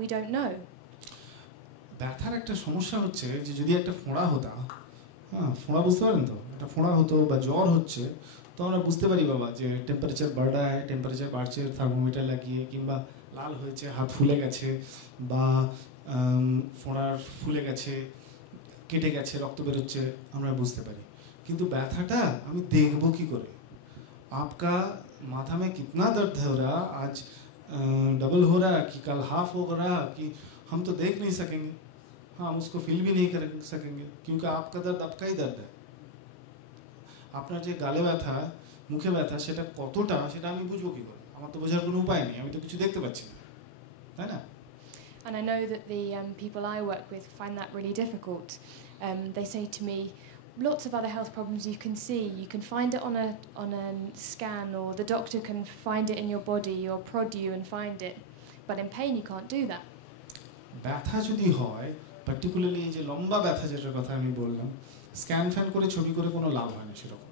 We don't know. ব্যথার একটা সমস্যা হচ্ছে যে যদি একটা ফোঁড়া হতো, হ্যাঁ ফোঁড়া বুঝতে পারেন তো, একটা ফোঁড়া হতো বা জ্বর হচ্ছে, তো আমরা বুঝতে পারি বাবা যে টেম্পারেচার বাড়ায়, টেম্পারেচার বাড়ছে থার্মোমিটার লাগিয়ে, কিংবা লাল হয়েছে, হাত ফুলে গেছে, বা ফোঁড়ার ফুলে গেছে, কেটে গেছে, রক্ত বেরোচ্ছে, আমরা বুঝতে পারি। কিন্তু ব্যথাটা আমি দেখবো কি করে? आपका माथा में कितना दर्द हो रहा, आज डबल हो रहा कि कल हाफ हो रहा, कि हम तो देख नहीं सकेंगे, हम उसको फील भी नहीं कर सकेंगे, क्योंकि आपका दर्द आपका ही दर्द है। আপনার যে গালে ব্যথা, মুখে ব্যথা, সেটা কতটা সেটা আমি বুঝবো কি করে? আমার তো বোঝার কোনো উপায় নেই, আমি তো কিছু দেখতে পাচ্ছি না, তাই না? And I know that the people I work with find that really difficult. They say to me, lots of other health problems you can see, you can find it on a scan, or the doctor can find it in your body or prod you and find it, but in pain you can't do that. ব্যথা যদি হয়, particularly এই যে লম্বা ব্যথা যেটার কথা আমি বললাম, স্ক্যান ফ্যান করে ছবি করে কোনো লাভ হয় না সেরকম।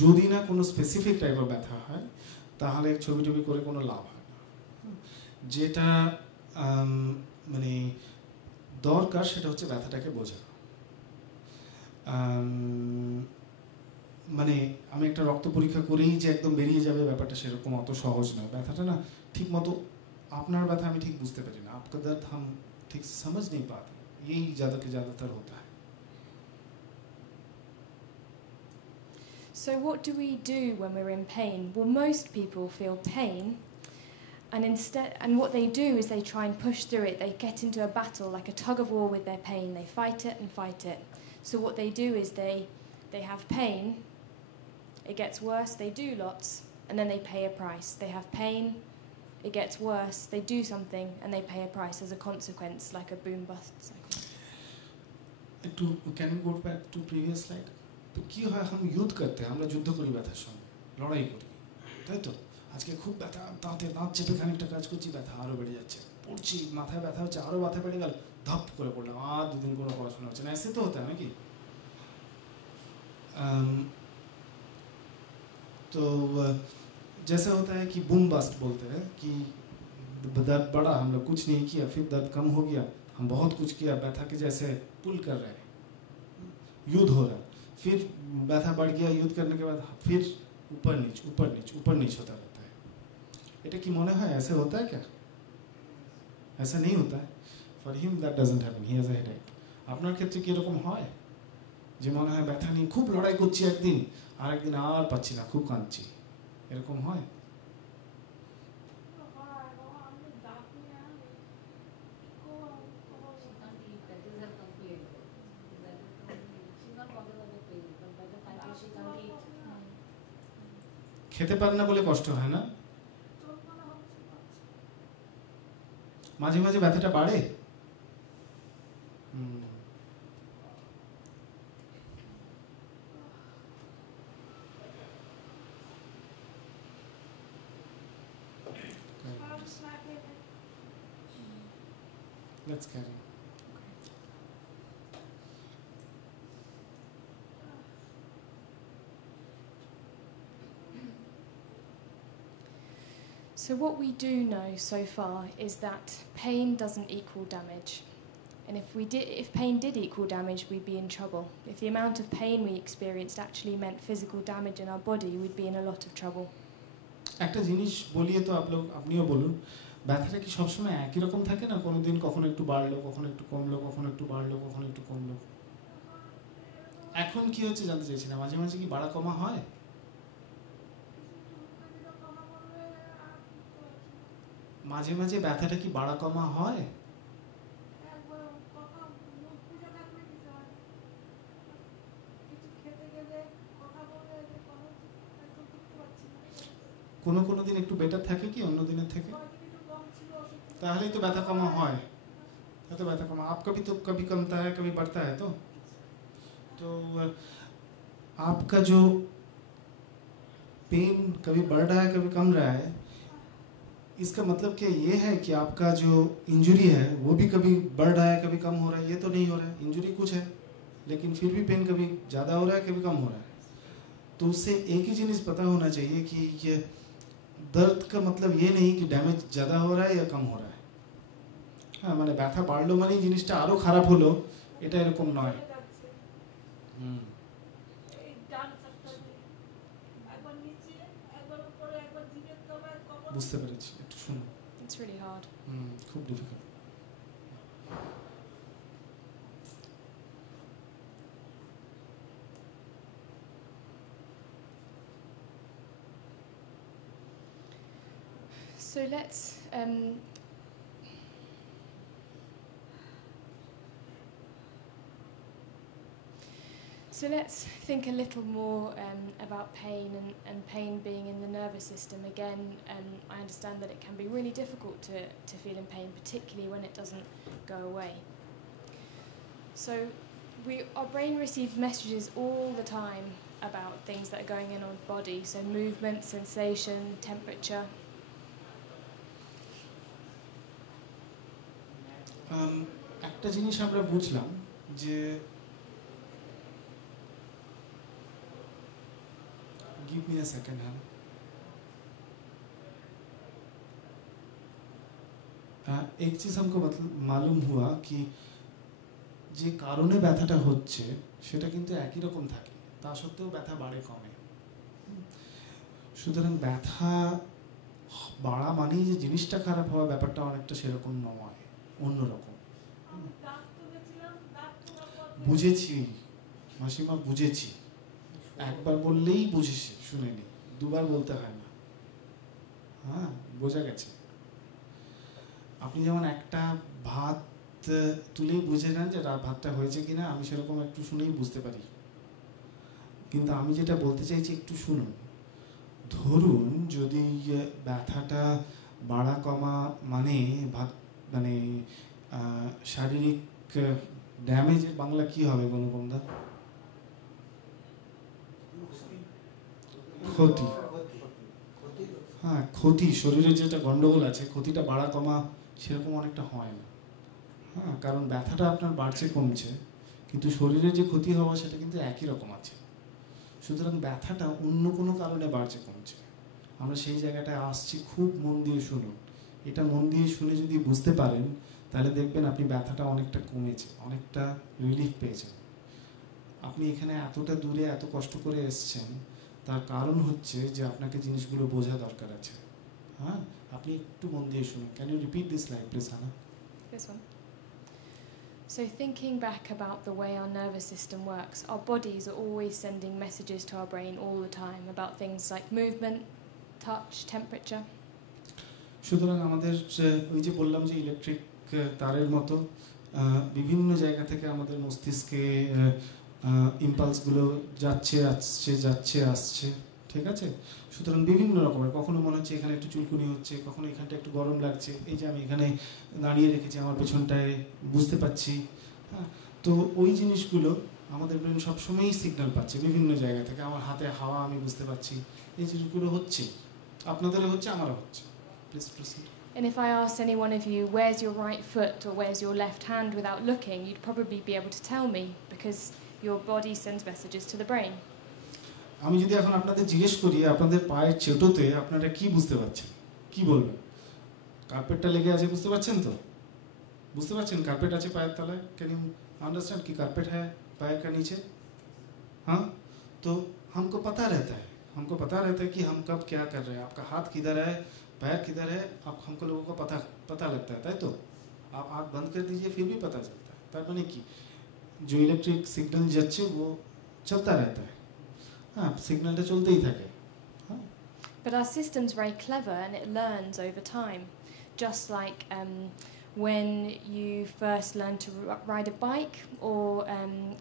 যদি না কোনো স্পেসিফিক টাইপের ব্যথা হয়, তাহলে ছবি টবি করে কোনো লাভ হয় না। যেটা মানে দরকার সেটা হচ্ছে ব্যথাটাকে বোঝা। মানে আমি একটা রক্ত পরীক্ষা করেই যে একদম বেরিয়ে যাবে ব্যাপারটা সেরকম অত সহজ নয়। ব্যথাটা না ঠিক মতো, আপনার ব্যথা আমি ঠিক বুঝতে পারি না, आपका दर्द हम ठीक से समझ नहीं पाते, यही ज़्यादातर होता है। So what do we do when we're in pain? Well, most people feel pain, and what they do is they try and push through it. They get into a battle, like a tug of war with their pain. They fight it and fight it. So what they do is they have pain, it gets worse, they do lots, and then they pay a price. They have pain, it gets worse, they do something, and they pay a price as a consequence, like a boom bust cycle. Can you go back to previous slide? তো কি হয়, हम युद्ध करते हैं, আমরা যুদ্ধ করি ব্যথার সঙ্গে, লড়াই করি, তাই তো? আজকে খুব ব্যথা, দাঁতে দাঁত চেপে খানিকটা কাজ করছি, ব্যথা আরও বেড়ে যাচ্ছে, পড়ছি, মাথায় ব্যথা হচ্ছে, আরও ব্যথা বেড়ে গেল, ধপ করে পড়লাম, আর দুদিন কোনো পড়াশোনা হচ্ছে না। ऐसे तो होता है नाकि? तो जैसे होता है कि बूम बास्ट बोलते हैं कि दर्द बढ़ा, हम लोग कुछ नहीं किया, फिर दर्द कम हो गया, हम बहुत कुछ किया, व्यथा के जैसे पुल कर रहे हैं, युद्ध हो रहा है, फिर व्यथा बढ़ गया, युद्ध करने के बाद फिर ऊपर नीच होता रहता है। এটা কি মনে হয় ऐसे होता है क्या? ऐसा नहीं होता है। For him that doesn't happen, he has a headache. আপনার ক্ষেত্রে কি এরকম হয় যে মনে হয় ব্যথা নিয়ে খুব লড়াই করছি একদিন, আর একদিন আর পাচ্ছি না, খুব কাঁদছি, এরকম হয়? খেতে পারে না বলে কষ্ট হয় না? মাঝে মাঝে ব্যথাটা বাড়ে? Let's carry. So what we do know so far is that pain doesn't equal damage. And if pain did equal damage, we'd be in trouble. If the amount of pain we experienced actually meant physical damage in our body, we'd be in a lot of trouble. একটা জিনিস বলিয়ে তো আপনিও বলুন, ব্যথাটা কি সবসময় একই রকম থাকে না? কোনোদিন কখনো একটু বাড়লো, কখনো একটু কমলো, কখনো একটু বাড়লো, কখনো একটু কমলো। এখন কি হচ্ছে জানতে চাইছি না, মাঝে মাঝে কি বাড়া কমা হয়? মাঝে মাঝে ব্যথাটা কি বাড়া কমা হয়? কোনো দিন একটু বেটার থাকে কি অন্য দিনের থেকে? তাহলেই তো ব্যথা কমা হয়। तो ব্যথা কমা, आपका भी तो कभी कमता है कभी बढ़ता है, तो आपका जो पेन कभी बढ़ रहा है कभी कम रहा है, इसका मतलब क्या ये है कि आपका जो इंजरी है वो भी कभी बढ़ रहा है कभी कम हो रहा है? ये तो नहीं हो रहा है, इंजरी कुछ है लेकिन फिर भी पेन कभी ज़्यादा हो रहा है कभी कम हो रहा है। तो उससे एक ही चीज़ पता होना चाहिए कि ये दर्द का मतलब ये नहीं कि डैमेज ज़्यादा हो रहा है या कम हो रहा है। হ্যাঁ মানে ব্যথা বাড়লো মানেই জিনিসটা আরও খারাপ হলো, এটা এরকম নয়। বুঝতে পেরেছি, একটু শুনুন। It's really hard. খুব difficult. So let's think a little more about pain and pain being in the nervous system. Again, I understand that it can be really difficult to feel in pain, particularly when it doesn't go away. So our brain receives messages all the time about things that are going in our body, so movement, sensation, temperature. একটা জিনিস আমরা বুঝলাম যে give me a second huh? एक चीज़ हमको मालूम हुआ कि যে কারণে ব্যথাটা হচ্ছে সেটা কিন্তু একই রকম থাকে, তা সত্ত্বেও ব্যথা বাড়ে কমে। সুতরাং ব্যথা বাড়া মানেই যে জিনিসটা খারাপ হওয়া, ব্যাপারটা অনেকটা সেরকম নয়, অন্যরকম। বুঝেছি মাসিমা, বুঝেছি। একবার বললেই বুঝেছি, শুনেনি, দুবার বলতে হয় না। হ্যাঁ, বোঝা গেছে। আপনি যেমন একটা ভাত তুলেই বুঝে নেন যে ভাতটা হয়েছে কিনা, আমি সেরকম একটু শুনেই বুঝতে পারি। কিন্তু আমি যেটা বলতে চাইছি একটু শুনুন। ধরুন যদি ব্যথাটা বাড়া কমা মানে মানে শারীরিক ড্যামেজের বাংলা কি হবে গণপন্দা? ক্ষতি। হ্যাঁ, ক্ষতি, শরীরে যেটা গন্ডগোল আছে, ক্ষতিটা বাড়া কমা সেরকম অনেকটা হয় না। হ্যাঁ, কারণ ব্যথাটা আপনার বাড়ছে কমছে, কিন্তু শরীরে যে ক্ষতি হওয়া সেটা কিন্তু একই রকম আছে। সুতরাং ব্যথাটা অন্য কোনো কারণে বাড়ছে কমছে, আমরা সেই জায়গাটায় আসছি। খুব মন দিয়ে শুনুন, এটা মন দিয়ে শুনে যদি বুঝতে পারেন তাহলে দেখবেন আপনি ব্যথাটা অনেকটা কমেছে, অনেকটা রিলিফ পেয়েছেন। আপনি এখানে এতটা দূরে এত কষ্ট করে এসছেন, তার কারণ হচ্ছে যে আপনাকে জিনিসগুলো বোঝা দরকার আছে। হ্যাঁ, আপনি একটু মন দিয়ে শুনুন। Can you repeat this line please, হানা? This one. So thinking back about the way our nervous system works, our bodies are always sending messages to our brain all the time about things like movement, touch, temperature. সুতরাং আমাদের ওই যে বললাম যে electric তারের মতো বিভিন্ন জায়গা থেকে আমাদের মস্তিষ্কে ইম্পালসগুলো যাচ্ছে আসছে, যাচ্ছে আসছে, ঠিক আছে? সুতরাং বিভিন্ন রকমের, কখনো মনে হচ্ছে এখানে একটু চুলকুনি হচ্ছে, কখনো এখানটা একটু গরম লাগছে, এই যে আমি এখানে দাঁড়িয়ে রেখেছি আমার পেছনটায় বুঝতে পাচ্ছি। হ্যাঁ, তো ওই জিনিসগুলো আমাদের ব্রেন সবসময়ই সিগন্যাল পাচ্ছে বিভিন্ন জায়গা থেকে। আমার হাতে হাওয়া আমি বুঝতে পারছি, এই জিনিসগুলো হচ্ছে, আপনাদেরও হচ্ছে, আমারও হচ্ছে। Please proceed. And if I asked any one of you, where's your right foot or where's your left hand without looking, you'd probably be able to tell me because your body sends messages to the brain. আমি যদি এখন আপনাদের জিজ্ঞেস করি আপনাদের পায়ের চেটোতে আপনারা কি বুঝতে পারছেন, কি বলবেন? কার্পেটটা লেগে আছে, বুঝতে পারছেন তো? বুঝতে পারছেন কার্পেট আছে পায়ের তলায়? ক্যান ইউ अंडरस्टैंड कि कारपेट है पैर का नीचे? हाँ, तो हमको पता रहता है कि हम कब क्या कर रहे हैं। आपका हाथ किधर है, पैर किधर है, आप हमको लोगों को पता लगता है, ताई तो आप आँख बंद कर दीजिए फिर भी पता चलता है। तार माने कि जो इलेक्ट्रिक सिग्नल যাচ্ছে वो चलता रहता है। हाँ, सिग्नलটা চলতেই থাকে। हाँ, but our system's very clever and it learns over time, just like when you first learn to ride a bike, or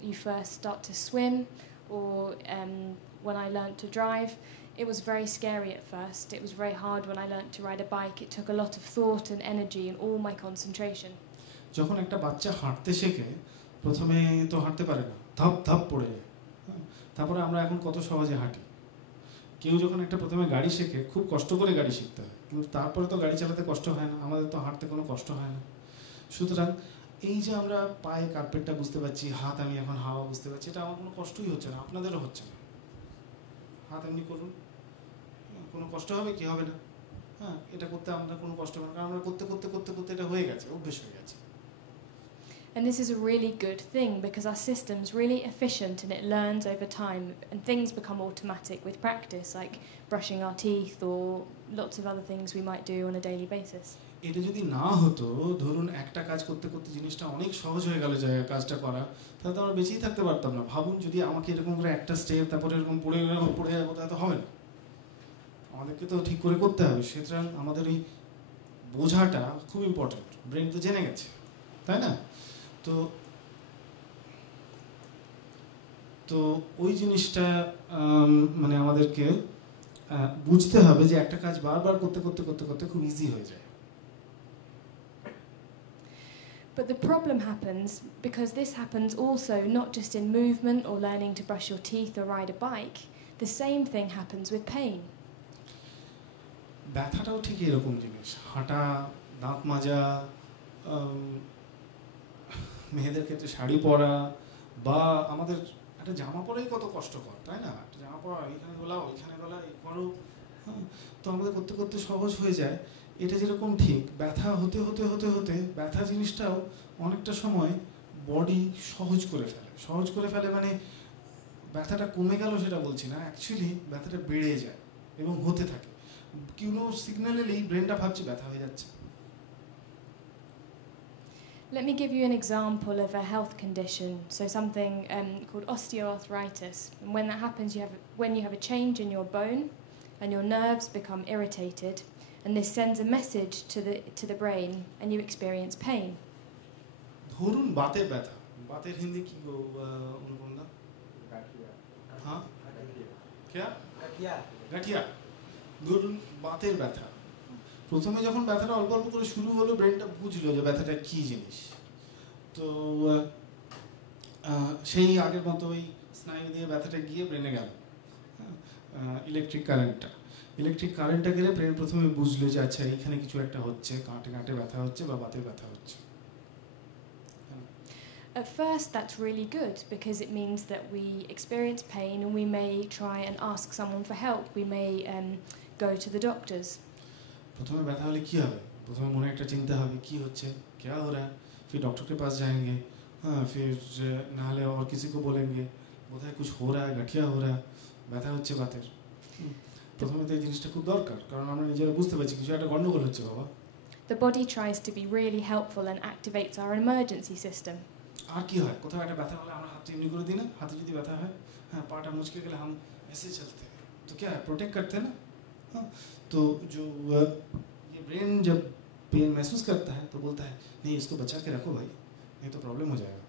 you first start to swim, or when I learned to drive. It was very scary at first. It was very hard when I learned to ride a bike. It took a lot of thought and energy and all my concentration. যখন একটা বাচ্চা হাঁটতে শেখে প্রথমে তো হাঁটতে পারে না, ধাপ ধাপ পড়ে যায়। তারপরে আমরা এখন কত সহজে হাঁটি। কেউ যখন একটা প্রথমে গাড়ি শেখে খুব কষ্ট করে গাড়ি শিখতে হয়, কিন্তু তারপরে তো গাড়ি চালাতে কষ্ট হয় না, আমাদের তো হাঁটতে কোনো কষ্ট হয় না। সুতরাং এই যে আমরা পায়ে কার্পেটটা বুঝতে পারছি, হাত আমি এখন হাওয়া বুঝতে পারছি, এটা আমার কোনো কষ্টই হচ্ছে না, আপনাদেরও হচ্ছে না। হাত এমনি করুন, কোনো কষ্ট হবে কি? হবে না। হ্যাঁ, এটা করতে আমরা কোনো কষ্ট হবে না, কারণ আমরা করতে করতে করতে করতে এটা হয়ে গেছে, অভ্যেস হয়ে গেছে। And this is a really good thing because our system's really efficient and it learns over time and things become automatic with practice, like brushing our teeth or lots of other things we might do on a daily basis. এটা যদি না হতো, ধরুন একটা কাজ করতে করতে জিনিসটা অনেক সহজ হয়ে গেল যে কাজটা করা, তাহলে তো আমরা বেঁচেই থাকতে পারতাম না। ভাবুন যদি আমাকে এরকম করে একটা স্টেপ তারপরে এরকম পড়ে যাবো, তাহলে তো হবে না, আমাদেরকে তো ঠিক করে করতে হবে। সুতরাং আমাদের এই বোঝাটা খুব ইম্পর্টেন্ট, ব্রেন তো জেনে গেছে, তাই না? তো তো ওই জিনিসটা মানে আমাদেরকে বুঝতে হবে যে একটা কাজ বারবার করতে করতে করতে করতে খুব ইজি হয়ে যায়। But the problem happens because this happens also not just in movement or learning to brush your teeth or ride a bike. The same thing happens with pain. ব্যথাটাও ঠিক এরকম জিনিস, হাঁটা, দাঁত মাজা, মেয়েদের ক্ষেত্রে শাড়ি পরা, বা আমাদের একটা জামা পরাই কত কষ্টকর, তাই না? একটা জামা পরা, এখানে গলা ওইখানে গলা, এই করো, হ্যাঁ, তো আমাদের করতে করতে সহজ হয়ে যায়। এটা যেরকম ঠিক, ব্যথা হতে হতে হতে হতে ব্যথা জিনিসটাও অনেকটা সময় বডি সহজ করে ফেলে। সহজ করে ফেলে মানে ব্যথাটা কমে গেল সেটা বলছি না, অ্যাকচুয়ালি ব্যথাটা বেড়ে যায় এবং হতে থাকে। কোনো সিগন্যাল এলেই ব্রেনটা ভাবছে ব্যথা হয়ে যাচ্ছে। Let me give you an example of a health condition, so something called osteoarthritis. And when that happens, when you have a change in your bone and your nerves become irritated, and this sends a message to the brain and you experience pain. ধরুন বাতের ব্যথা, বাতের হিন্দি কি গো অনুপমদা? হ্যাঁ, গাঠিয়া। ধরুন বাতের ব্যথা, প্রথমে যখন ব্যথাটা অল্প অল্প করে শুরু হলো, ব্রেনটা বুঝলো যে ব্যথাটা কী জিনিস। তো সেই আগের মতো ওই স্নায়ু দিয়ে ব্যথাটা গিয়ে ব্রেনে গেল, ইলেকট্রিক কারেন্টটা গেলে ব্রেন প্রথমে বুঝলো যে আচ্ছা এইখানে কিছু একটা হচ্ছে, গাঁটে গাঁটে ব্যথা হচ্ছে বা বাতে ব্যথা হচ্ছে। At first that's really good because it means that we experience pain and we may try and ask someone for help. We may go to the doctors. প্রথমে ব্যথা হলে কি হবে? প্রথমে মনে একটা চিন্তা হবে কি হচ্ছে, क्या हो रहा है, फिर डॉक्टर के पास जाएंगे, हाँ फिर नाले और किसी को बोलेंगे বোধহয় कुछ हो रहा है, गठिया हो रहा है, ব্যথা হচ্ছে বাতের। প্রথমে তো এই জিনিসটা খুব দরকার, কারণ আমরা নিজেরা বুঝতে পারছি কিছু একটা গন্ডগোল হচ্ছে বাবা। The body tries to be really helpful and activates our emergency system. আর কি হয়, কোথাও একটা ব্যথা হলে আমরা হাতটা এমনি করে দিই না, হাতে যদি ব্যথা হয়, হ্যাঁ পাটা মুচকে গেলে हम ऐसे चलते हैं, तो क्या है प्रोटेक्ट करते हैं ना। हाँ, तो जो ये ब्रेन जब पेन महसूस करता है तो बोलता है नहीं इसको बचा के रखो भाई, नहीं तो प्रॉब्लम हो जाएगा।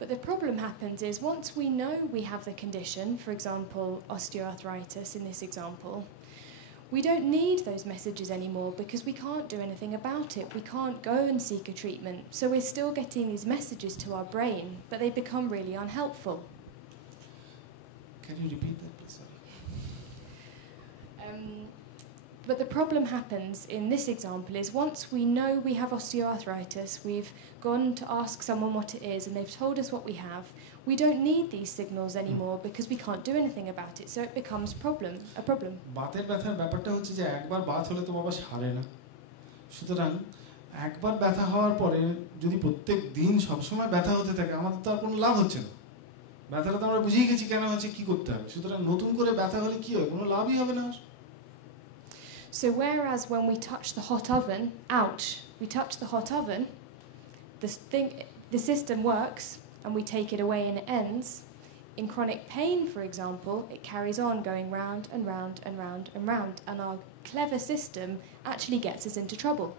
But the problem happens is once we know we have the condition, for example osteoarthritis in this example, we don't need those messages anymore because we can't do anything about it. We can't go and seek a treatment. So we're still getting these messages to our brain, but they become really unhelpful. Can you repeat that please? But the problem happens in this example is once we know we have osteoarthritis, we've gone to ask someone what it is and they've told us what we have, we don't need these signals anymore because we can't do anything about it, so it becomes a problem. বাতের ব্যথার ব্যাপারটা হচ্ছে যে একবার বাত হলে তো বাবা সারে না, সুতরাং একবার ব্যথা হওয়ার পরে যদি প্রত্যেক দিন সবসময় ব্যথা হতে থাকে আমাদের তো আর কোনো লাভ হচ্ছে না। ব্যথাটা তো আমরা বুঝেই গেছি কেন হচ্ছে, কি করতে হবে, সুতরাং নতুন করে ব্যথা হলে কি হয়, কোনো লাভই হবে না। So whereas when we touch the hot oven, ouch, we touch the hot oven, the system works and we take it away and it ends. In chronic pain, for example, it carries on going round and round and round and round, and our clever system actually gets us into trouble.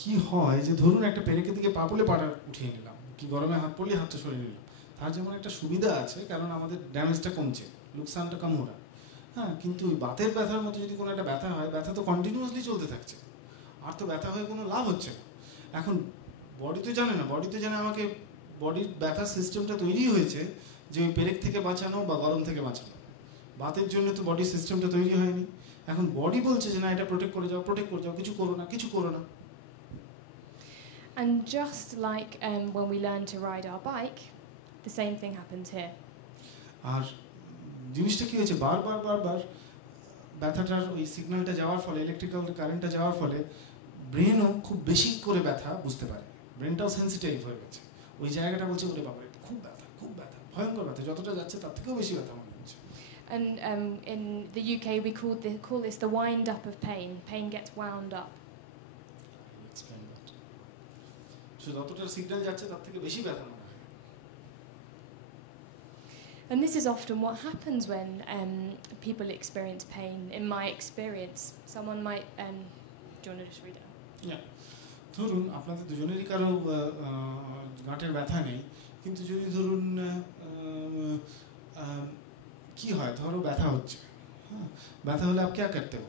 কি হয় যে ধরুন একটা পেরেকের দিকে পা পড়লে পাটা উঠিয়ে নিলাম, কি গরমে হাত পড়লে হাতটা সরিয়ে নিলাম, তার যেমন একটা সুবিধা আছে কারণ আমাদের ড্যামেজটা কমছে, লোকসানটা কম হলো। হ্যাঁ, কিন্তু বাতের ব্যথার মতো যদি কোনো একটা ব্যথা হয়, ব্যথা তো কন্টিনিউয়াসলি চলতে থাকছে, আর তো ব্যথা হয়ে কোনো লাভ হচ্ছে না। এখন বডি তো জানে না, বডি তো জানে আমাকে, বডির ব্যথার সিস্টেমটা তৈরি হয়েছে যে ওই পেরেক থেকে বাঁচানো বা গরম থেকে বাঁচানো, বাতের জন্য তো বডির সিস্টেমটা তৈরি হয়নি। এখন বডি বলছে যে না এটা প্রোটেক্ট করে যাও, কিছু করো না। And just like when we learn to ride our bike, the same thing happens here. আর জিনিসটা কি হয়েছে, বারবার ব্যথাটার ওই সিগন্যালটা যাওয়ার ফলে, ইলেকট্রিক্যাল কারেন্টটা যাওয়ার ফলে ব্রেনও খুব বেশি করে ব্যথা বুঝতে পারে, ব্রেনটাও সেন্সিটিভ হয়ে গেছে, ওই জায়গাটা বলছে ওরে বাবা খুব ব্যথা, খুব ব্যথা, ভয়ঙ্কর ব্যথা, যতটা যাচ্ছে তার থেকেও বেশি ব্যথা মনে হচ্ছে। And in the UK we call this the wind up of pain. Pain gets wound up. যতটা সিগন্যাল যাচ্ছে তার থেকে বেশি ব্যথা মনে হয়। And this is often what happens when people experience pain. In my experience, someone might. Do you want to just read it? Yeah. ধরুন আপনাদের দুজনেরই কারো গাঁটের ব্যথা নেই, কিন্তু যদি ধরুন কি হয়, ধরো ব্যথা হচ্ছে, হ্যাঁ, ব্যথা হলে आप क्या करते हो?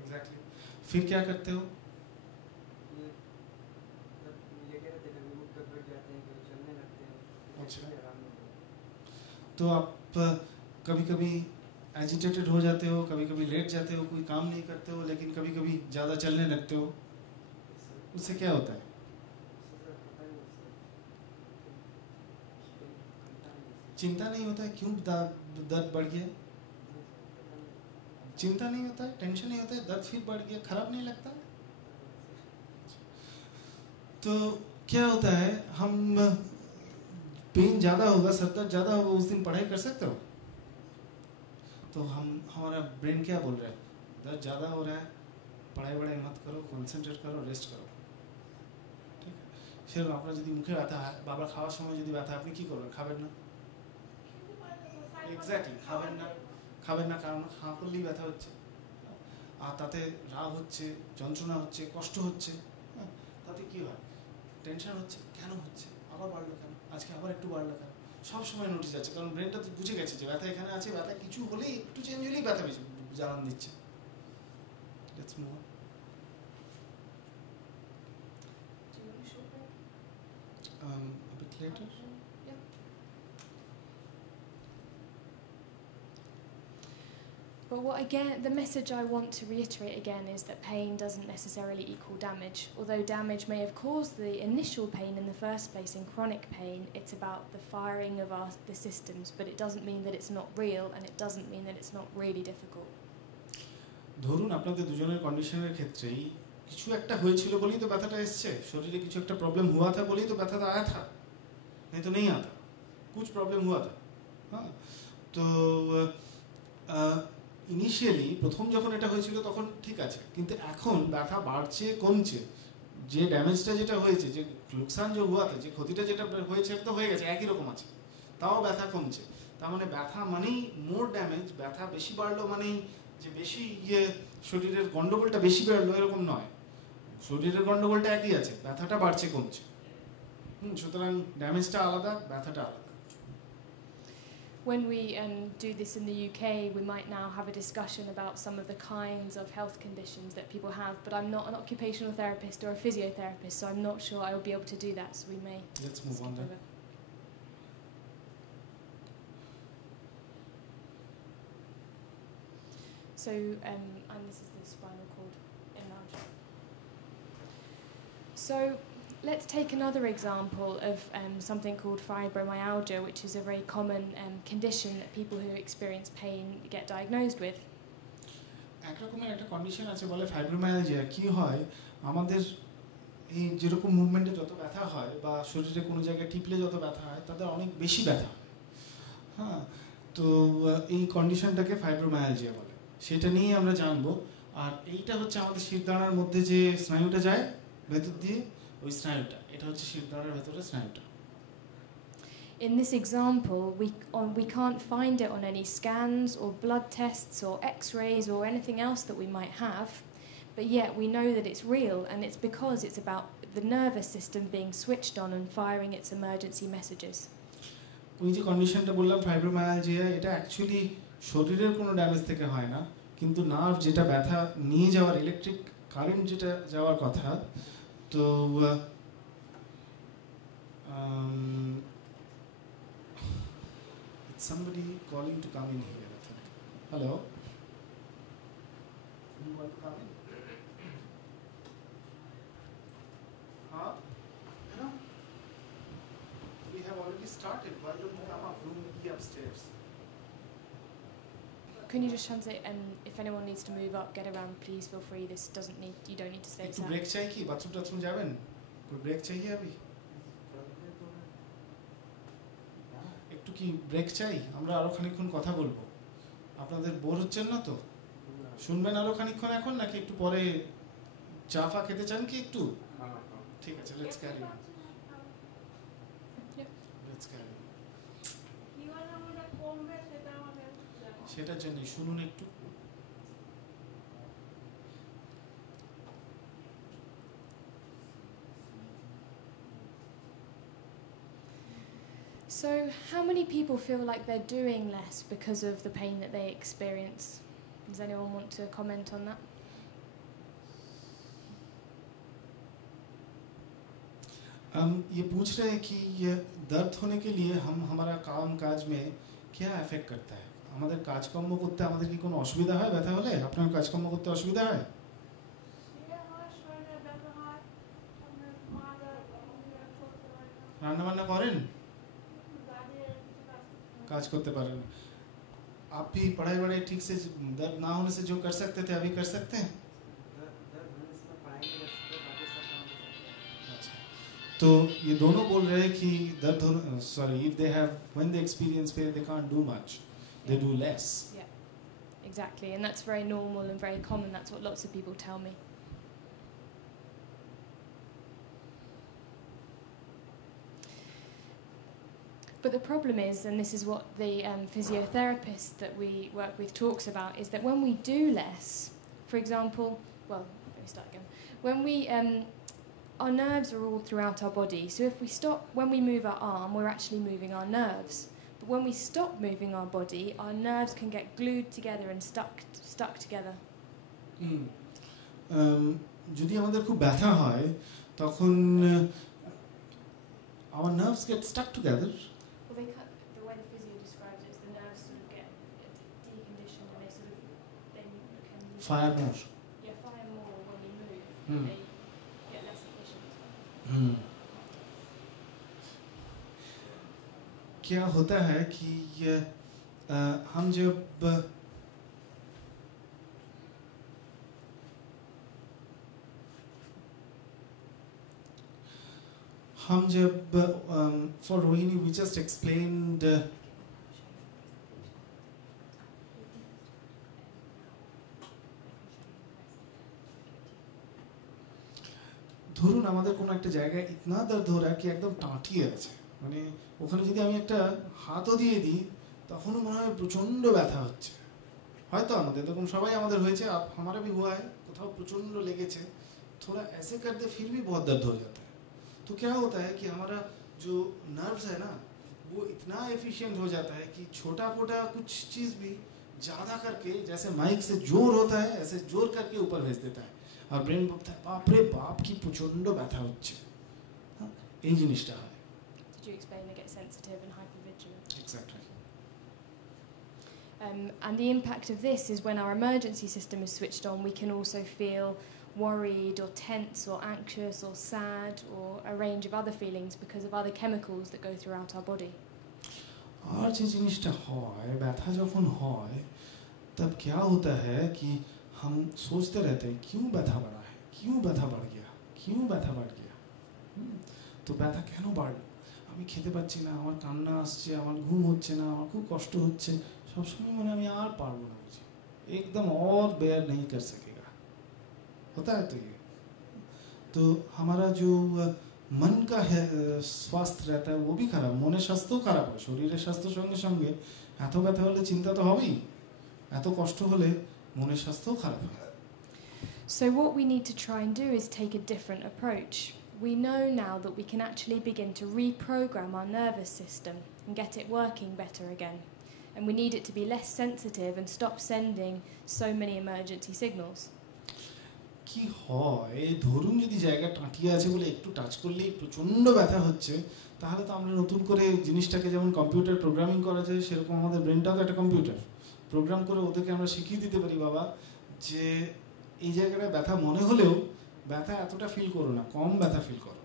Exactly. फिर क्या करते हो? अच्छा, तो आप कभी कभी एजिटेटेड हो जाते हो, कभी कभी लेट जाते हो, कोई काम नहीं करते हो, लेकिन कभी कभी ज़्यादा चलने लगते हो, उससे क्या होता है? चिंता नहीं होता है, क्यों दर्द बढ़ गया? चिंता नहीं होता है, टेंशन नहीं होता है, दर्द फिर बढ़ गया, खराब नहीं लगता है? तो क्या होता है, हम पेन ज़्यादा होगा, सर दर्द ज़्यादा होगा, उस दिन पढ़ाई कर सकते हो? तो हमारा ब्रेन क्या बोल रहा है, दर्द ज़्यादा हो रहा है, पढ़ाई वढ़ाई मत करो, कॉन्सेंट्रेट करो, रेस्ट करो, ठीक है? সেরকম আপনার যদি মুখে ব্যথা হয়, বাবার খাওয়ার সময় যদি ব্যথা, আপনি কি করবেন? খাবেন না। এক্স্যাক্টলি, খাবেন না, কারণ খাওয়া করলেই ব্যথা হচ্ছে, আর তাতে রাগ হচ্ছে, যন্ত্রণা হচ্ছে, কষ্ট হচ্ছে, তাতে কি হয়, টেনশন হচ্ছে, কেন হচ্ছে, আবার বাড়লো কেন, আজকে আবার একটু বাড়লো কেন, সব সময় নোটিস আছে, কারণ ব্রেনটা তো বুঝে গেছে যে ব্যথা এখানে আছে, ব্যথা কিছু হলেই, একটু চেঞ্জ হলেই ব্যথা বেশি জানান দিচ্ছে। Let's move on. Do you want a short break? A bit later. Yeah. But the message I want to reiterate again is that pain doesn't necessarily equal damage. Although damage may have caused the initial pain in the first place in chronic pain, it's about the firing of the systems, but it doesn't mean that it's not real, and it doesn't mean that it's not really difficult. ধরুন আপনাদের দুজনের কন্ডিশনের ক্ষেত্রেই কিছু একটা হয়েছিল বলেই তো ব্যথাটা এসছে, শরীরে কিছু একটা প্রবলেম হুয়া থা বলেই তো ব্যথাটা আয়া থা, नहीं तो नहीं आता, कुछ प्रॉब्लम हुआ था, हाँ। तो ইনিশিয়ালি প্রথম যখন এটা হয়েছিল তখন ঠিক আছে, কিন্তু এখন ব্যথা বাড়ছে কমছে, যে ড্যামেজটা যেটা হয়েছে, যে নুকসান যে হুয়া থা, যে ক্ষতিটা যেটা হয়েছে সেটা তো হয়ে গেছে, একই রকম আছে, তাও ব্যথা কমছে। তার মানে ব্যথা মানেই মোর ড্যামেজ, ব্যথা বেশি বাড়লো মানেই যে বেশি শরীরের গন্ডগোলটা বেশি বাড়লো, এরকম নয়, শরীরের গন্ডগোলটা একই আছে, ব্যথাটা বাড়ছে কমছে। সুতরাং ড্যামেজটা আলাদা, ব্যথাটা আলাদা। When we do this in the UK, we might now have a discussion about some of the kinds of health conditions that people have, but I'm not an occupational therapist or a physiotherapist, so I'm not sure I will be able to do that, so we may... Let's move on then. So, and this is the spinal cord enlargement. So, let's take another example of something called fibromyalgia, which is a very common condition that people who experience pain get diagnosed with. এক রকমের একটা condition আছে বলে fibromyalgia. কি হয়, আমাদের এই যেরকম মুভমেন্টে যত ব্যথা হয় বা শরীরে কোনো জায়গায় টিপলে যত ব্যথা হয়, তাদের অনেক বেশি ব্যথা, হ্যাঁ। তো এই কন্ডিশনটাকে ফাইব্রোমায়ালজিয়া বলে, সেটা নিয়ে আমরা জানবো। আর এইটা হচ্ছে আমাদের শিরদাঁড়ার মধ্যে যে স্নায়ুটা যায় ভেতর দিয়ে, ওই স্নায়ুটা, এটা হচ্ছে শিরদাঁড়ার ভেতরে স্নায়ুটা। In this example, we can't find it on any scans or blood tests or x-rays or anything else that we might have, but yet we know that it's real, and it's because it's about the nervous system being switched on and firing its emergency messages. ওই যে কন্ডিশনটা বললাম fibromyalgia, এটা actually শরীরের কোনো damage থেকে হয় না, কিন্তু নার্ভ যেটা ব্যথা নিয়ে যাওয়ার, ইলেকট্রিক কারেন্ট যেটা যাওয়ার কথা, তো somebody calling to come in here, I think. Hello? You want to come in? Huh? No? We have already started. Why don't you come up? Room E upstairs. can you just translate, and if anyone needs to move up, get around, please feel free. You don't need to stay একটু sat. Break চাই কি? Bathroom যাবেন? কোই break চাই আবি? একটু কি break চাই? আমরা আরো খানিকক্ষণ কথা বলবো। আপনাদের বোর হচ্ছেন না তো? শুনবেন আরো খানিকক্ষণ এখন, নাকি একটু পরে চা ফা খেতে চান কি একটু? ঠিক আছে, let's carry on. Let's carry on. সেটার জন্য শুনুন একটু। So, how many people feel like they're doing less because of the pain that they experience? Does anyone want to comment on that? ये पूछ रहे हैं कि ये दर्द होने के लिए हमारा काम काज में क्या এফেক্ট करता है? আমাদের কাজকর্ম করতে আমাদের কি কোনো অসুবিধা হয় ব্যথা হলে? আপনার কাজকর্ম করতে অসুবিধা হয়? রান্না বান্না করেন? কাজ করতে পারেন? आप भी पढ़ाई वढ़ाई ठीक से दर्द ना होने से जो कर सकते थे अभी कर सकते हैं? तो ये दोनों बोल रहे हैं कि दर्द sorry if they have when they experience pain they can't do much, they do less. Yeah, exactly, and that's very normal and very common. That's what lots of people tell me. But the problem is, and this is what the physiotherapist that we work with talks about, is that when we do less, for example, well, let me start again. When we our nerves are all throughout our body. So if we stop, when we move our arm, we're actually moving our nerves. But when we stop moving our body, our nerves can get glued together and stuck together. যদি আমাদের খুব ব্যথা হয় তখন our nerves get stuck together. Well, the way the physio describes it is the nerves sort of get deconditioned and they can Fire more. Yeah, fire more when we move. They get less efficient. क्या होता है कि हम जब for Rohini we just explained ধরুন আমাদের কোনো একটা জায়গায় ইতনা দর্দ हो रहा है कि একদম টাঁটিয়ে আছে, মানে ওখানে যদি আমি একটা হাতও দিয়ে দিই তখনও মনে হয় প্রচন্ড ব্যথা হচ্ছে। হয়তো আমাদের এরকম সবাই আমাদের হয়েছে, हमारा भी हुआ है, কোথাও প্রচন্ড লেগেছে, थोड़ा ऐसे कर दे फिर भी बहुत दर्द हो जाता है। तो क्या होता है कि हमारा जो नर्व्स है ना वो इतना एफिशिएंट हो जाता है कि छोटा मोटा कुछ चीज़ भी ज़्यादा करके जैसे माइक से जोर होता है ऐसे जोर करके ऊपर भेज देता है और ब्रेन बोलता है बाप रे बाप की प्रचंड ব্যথা হচ্ছে। এই জিনিসটা হয়। Did you explain they get sensitive and hypervigilant? Exactly. And the impact of this is when our emergency system is switched on, we can also feel worried or tense or anxious or sad or a range of other feelings because of other chemicals that go throughout our body. और जो जिनिसटा হয় ব্যথা যখন হয় तब क्या होता है कि हम सोचते रहते हैं क्यों ব্যথা बढ़ा है, क्यों ব্যথা बढ़ गया, क्यों ব্যথা बढ़ गया। তো ব্যথা কেন বাড়লো, আমি খেতে পাচ্ছি না, আমার কান্না আসছে, আমার ঘুম হচ্ছে না, আমার খুব কষ্ট হচ্ছে, সবসময় মনে আমি আর পারবো না, বুঝি एकदम और बेयर नहीं कर सकेगा, होता है। तो ये तो हमारा जो मन का है स्वास्थ्य रहता है वो भी खराब, মনের স্বাস্থ্য খারাপ হয়, শরীরের স্বাস্থ্যের সঙ্গে সঙ্গে এত ব্যথা হলে চিন্তা তো হবেই, এত কষ্ট হলে মনের স্বাস্থ্যও খারাপ হয়। So what we need to try and do is take a different approach. We know now that we can actually begin to reprogram our nervous system and get it working better again. And we need it to be less sensitive and stop sending so many emergency signals. কি হয় ধরুন যদি জায়গা টাঁটিয়ে আছে বলে একটু touch করলেই প্রচন্ড ব্যথা হচ্ছে, তাহলে তো আমরা নতুন করে জিনিসটাকে যেমন কম্পিউটার প্রোগ্রামিং করা যায় সেরকম আমাদের ব্রেনটাও তো একটা কম্পিউটার, প্রোগ্রাম করে ওদেরকে আমরা শিখিয়ে দিতে পারি বাবা যে এই জায়গাটা ব্যথা মনে হলেও ব্যথা এতটা ফিল করো না, কম ব্যথা ফিল করো।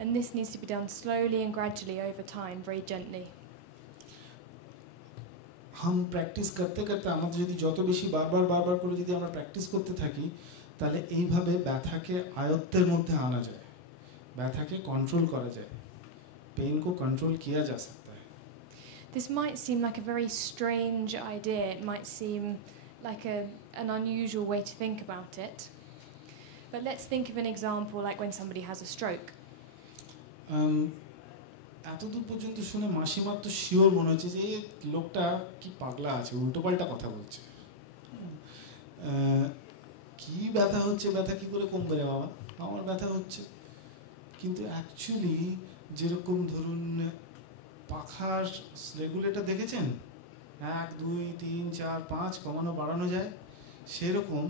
And this needs to be done slowly and gradually over time, very gently. हम প্র্যাকটিস করতে করতে আমাদের যদি যত বেশি বারবার করে যদি আমরা প্র্যাকটিস করতে থাকি তাহলে এইভাবে ব্যথাকে আয়ত্তের মধ্যে আনা যায়, ব্যথাকে কন্ট্রোল করা যায়, पेन को कंट्रोल किया जा सकता है. This might seem like a very strange idea. It might seem like an unusual way to think about it. But let's think of an example like when somebody has a stroke. এতদূর পর্যন্ত শুনে মাসিমার তো sure মনে হচ্ছে যে এই লোকটা কি পাগলা আছে, উল্টোপাল্টা কথা বলছে। কি ব্যথা হচ্ছে, ব্যথা কি করে কমবে রে বাবা? আমার ব্যথা হচ্ছে। কিন্তু অ্যাকচুয়ালি যেরকম ধরুন পাখার রেগুলেটর দেখেছেন, 1 2 3 4 5 কমানো বাড়ানো যায়, সেরকম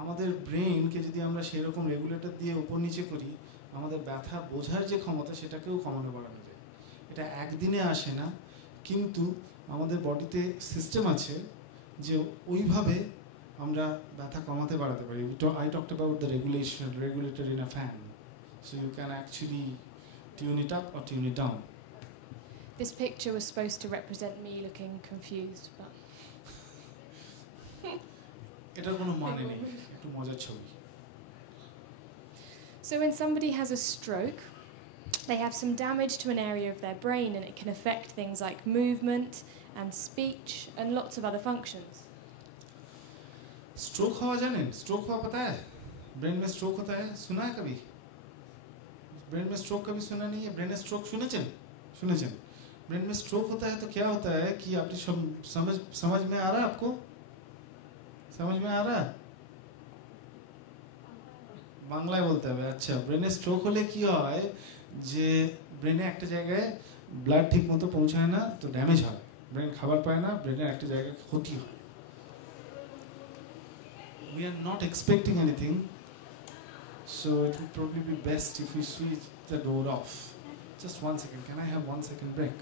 আমাদের ব্রেনকে যদি আমরা সেরকম রেগুলেটর দিয়ে উপর নিচে করি, আমাদের ব্যথা বোঝার যে ক্ষমতা সেটাকেও কমানো বাড়ানো যায়। এটা একদিনে আসে না, কিন্তু আমাদের বডিতে সিস্টেম আছে যে ওইভাবে আমরা ব্যথা কমাতে বাড়াতে পারি। I talked about the regulator in a fan, so you can actually tune it up or tune it down. This picture was supposed to represent me looking confused, but এটার কোনো মানে নেই, একটু মজার ছবি। So when somebody has a stroke, they have some damage to an area of their brain, and it can affect things like movement and speech and lots of other functions. Stroke हुआ जानें? Stroke हुआ पता है? Brain में stroke होता है, सुना है कभी? ब्रेन में स्ट्रोक कभी सुना नहीं है? ब्रेन में स्ट्रोक सुने चल। ब्रेन में स्ट्रोक होता है तो क्या होता है कि आपकी समझ में आ रहा है आपको? समझ में आ रहा है? বাংলায় বলতে হবে। আচ্ছা, ব্রেনে স্ট্রোক হলে কি হয় যে ব্রেনে একটা জায়গায় ব্লাড ঠিক মতো পৌঁছায় না, তো ড্যামেজ হয়, ব্রেন খাবার পায় না, ব্রেনের একটা জায়গায় ক্ষতি হয়। We are not expecting anything, so it would probably be best if we switch the door off. Just 1 second, can I have 1 second break?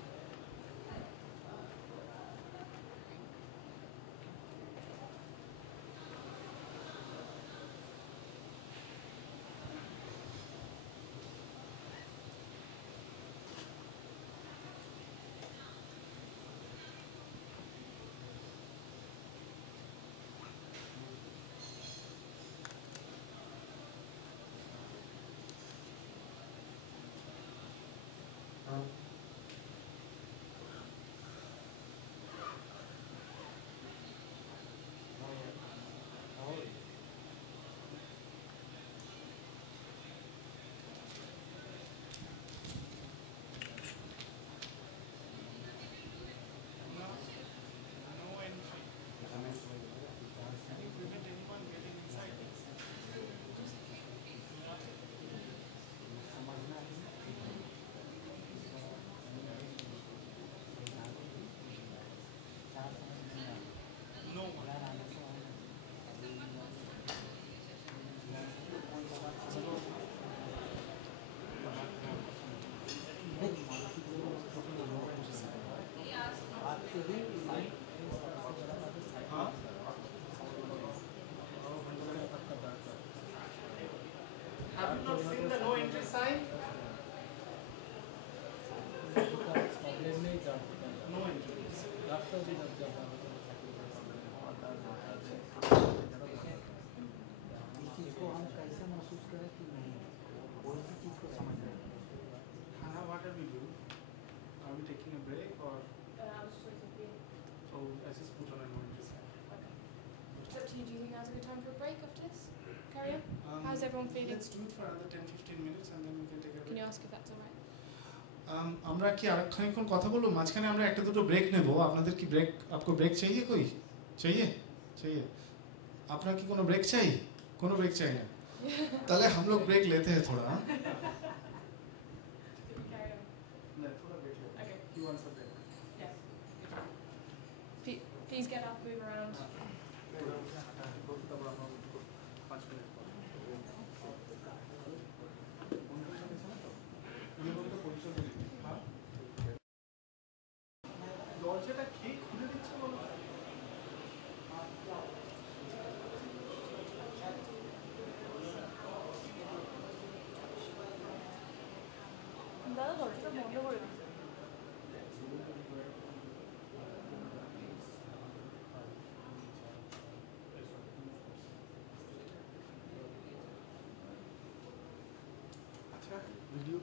Have you not seen the no entry sign? No entry. इसको हम कैसे महसूस करें कि नहीं कोई सी चीज़ को समझ रहे हैं। Hannah, what are we doing? Are we taking a break or? I was just waiting for you. Oh, I just put on a no entry sign. Okay. It's up to you. Do you think now's a good time for a break after this? Carry on? How's everyone feeling? Let's do it for another 10-15 minutes and then we can take a break. Can you ask if that's all right? আমরা কি আরেকখানিক্ষণ কথা বলবো? মাঝখানে আমরা একটা দুটো break নেব। আপনাদের কি ব্রেক, आपको ब्रेक चाहिए कोई? चाहिए? আপনার কি কোনো ব্রেক চাই? কোনো ব্রেক চাই না। তাহলে हम लोग ब्रेक लेते हैं थोड़ा। Carry on. थोड़ा ब्रेक लेते हैं। Okay. You want some break? Yeah. Please get up, move around. দরজাটা কে খুলে দিচ্ছে বলো? দাদা দরজাটা বন্ধ করে দিন।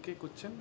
কে করছেন?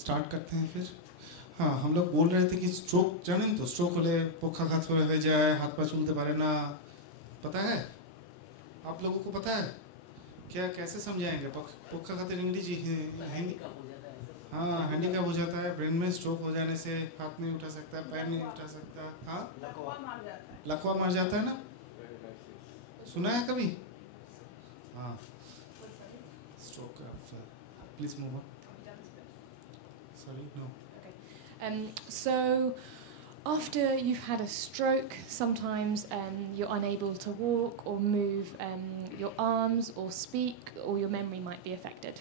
स्टार्ट करते हैं फिर। हाँ, हम लोग बोल रहे थे कि स्ट्रोक जानें तो स्ट्रोक होले पक्षाघात हो जाए, हाथ पा चलते पारे ना, पता है आप लोगों को? पता है क्या? कैसे समझाएंगे? पक्षाघात इंग्लिश हिंदी? हाँ, हैंडीकैप हो जाता है, ब्रेन में स्ट्रोक हो जाने से हाथ नहीं उठा सकता, पैर नहीं उठा सकता। हाँ, लकवा मार जाता है ना, सुना है कभी? हाँ, stroke. Please move on. Sorry, no. Okay. So after you've had a stroke, sometimes you're unable to walk or move your arms or speak, or your memory might be affected.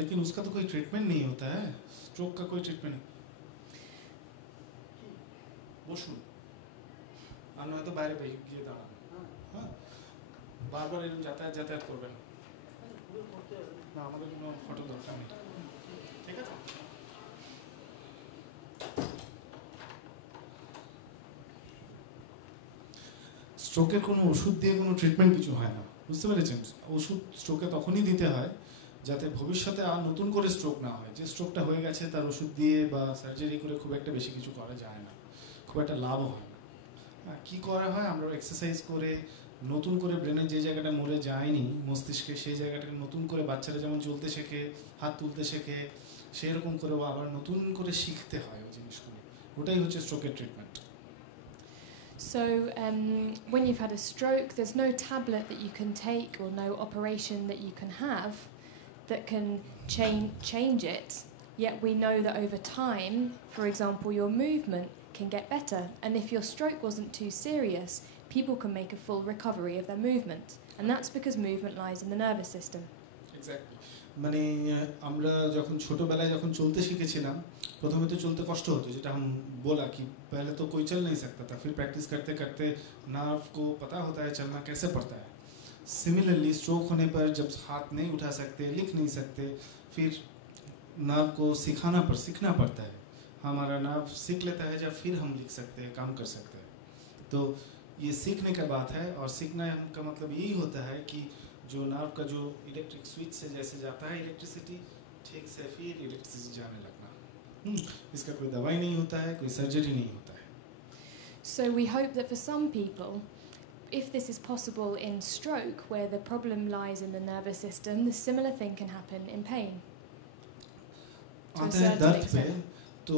लेकिन उसका तो कोई ट्रीटमेंट नहीं होता है, stroke का कोई treatment नहीं। বসুন আর নয়তো বাইরে গিয়ে দাঁড়ান। হ্যাঁ, বারবার এরকম যাতায়াত করবেন না, আমাদের কোনো ফটো দরকার নেই, ঠিক আছে? স্ট্রোকের কোনো ওষুধ দিয়ে কোনো ট্রিটমেন্ট কিছু হয় না, বুঝতে পেরেছেন? ওষুধ স্ট্রোকে তখনই দিতে হয় যাতে ভবিষ্যতে আর নতুন করে স্ট্রোক না হয়। যে স্ট্রোকটা হয়ে গেছে তার ওষুধ দিয়ে বা সার্জারি করে খুব একটা বেশি কিছু করা যায় না, খুব একটা লাভও হয় না। কি করা হয়? আমরা এক্সারসাইজ করে নতুন করে ব্রেনের যে জায়গাটা মরে যায়নি মস্তিষ্কে, সেই জায়গাটাকে নতুন করে বাচ্চারা যেমন চলতে শেখে, হাত তুলতে শেখে, সেরকম করেও আবার নতুন করে শিখতে হয় ওই জিনিসগুলো। ওটাই হচ্ছে স্ট্রোকের treatment. So when you've had a stroke, there's no tablet that you can take or no operation that you can have that can change it. Yet we know that over time, for example, your movement can get better. And if your stroke wasn't too serious, people can make a full recovery of their movement. And that's because movement lies in the nervous system. Exactly. মানে আমরা যখন ছোটবেলায় যখন চলতে শিখেছিলাম, प्रथम तो चलते कष्ट होता, जेटा हम बोला कि पहले तो कोई चल नहीं सकता था, फिर प्रैक्टिस करते करते नर्व को पता होता है चलना कैसे पड़ता है। सिमिलरली स्ट्रोक होने पर जब हाथ नहीं उठा सकते, लिख नहीं सकते, फिर नर्व को सीखना पड़ता है। हमारा नर्व सीख लेता है जब फिर हम लिख सकते हैं, काम कर सकते हैं। तो ये सीखने का बात है, और सीखना का मतलब यही होता है कि जो नर्व का जो इलेक्ट्रिक स्विच से जैसे जाता है इलेक्ट्रिसिटी, ठीक से फिर इलेक्ट्रिसिटी जाने लगना। इसका कोई दवाई नहीं होता है, कोई सर्जरी नहीं होता है। So we hope that for some people, if this is possible in stroke, where the problem lies in the nervous system, the similar thing can happen in pain. आते हैं दर्द पे, तो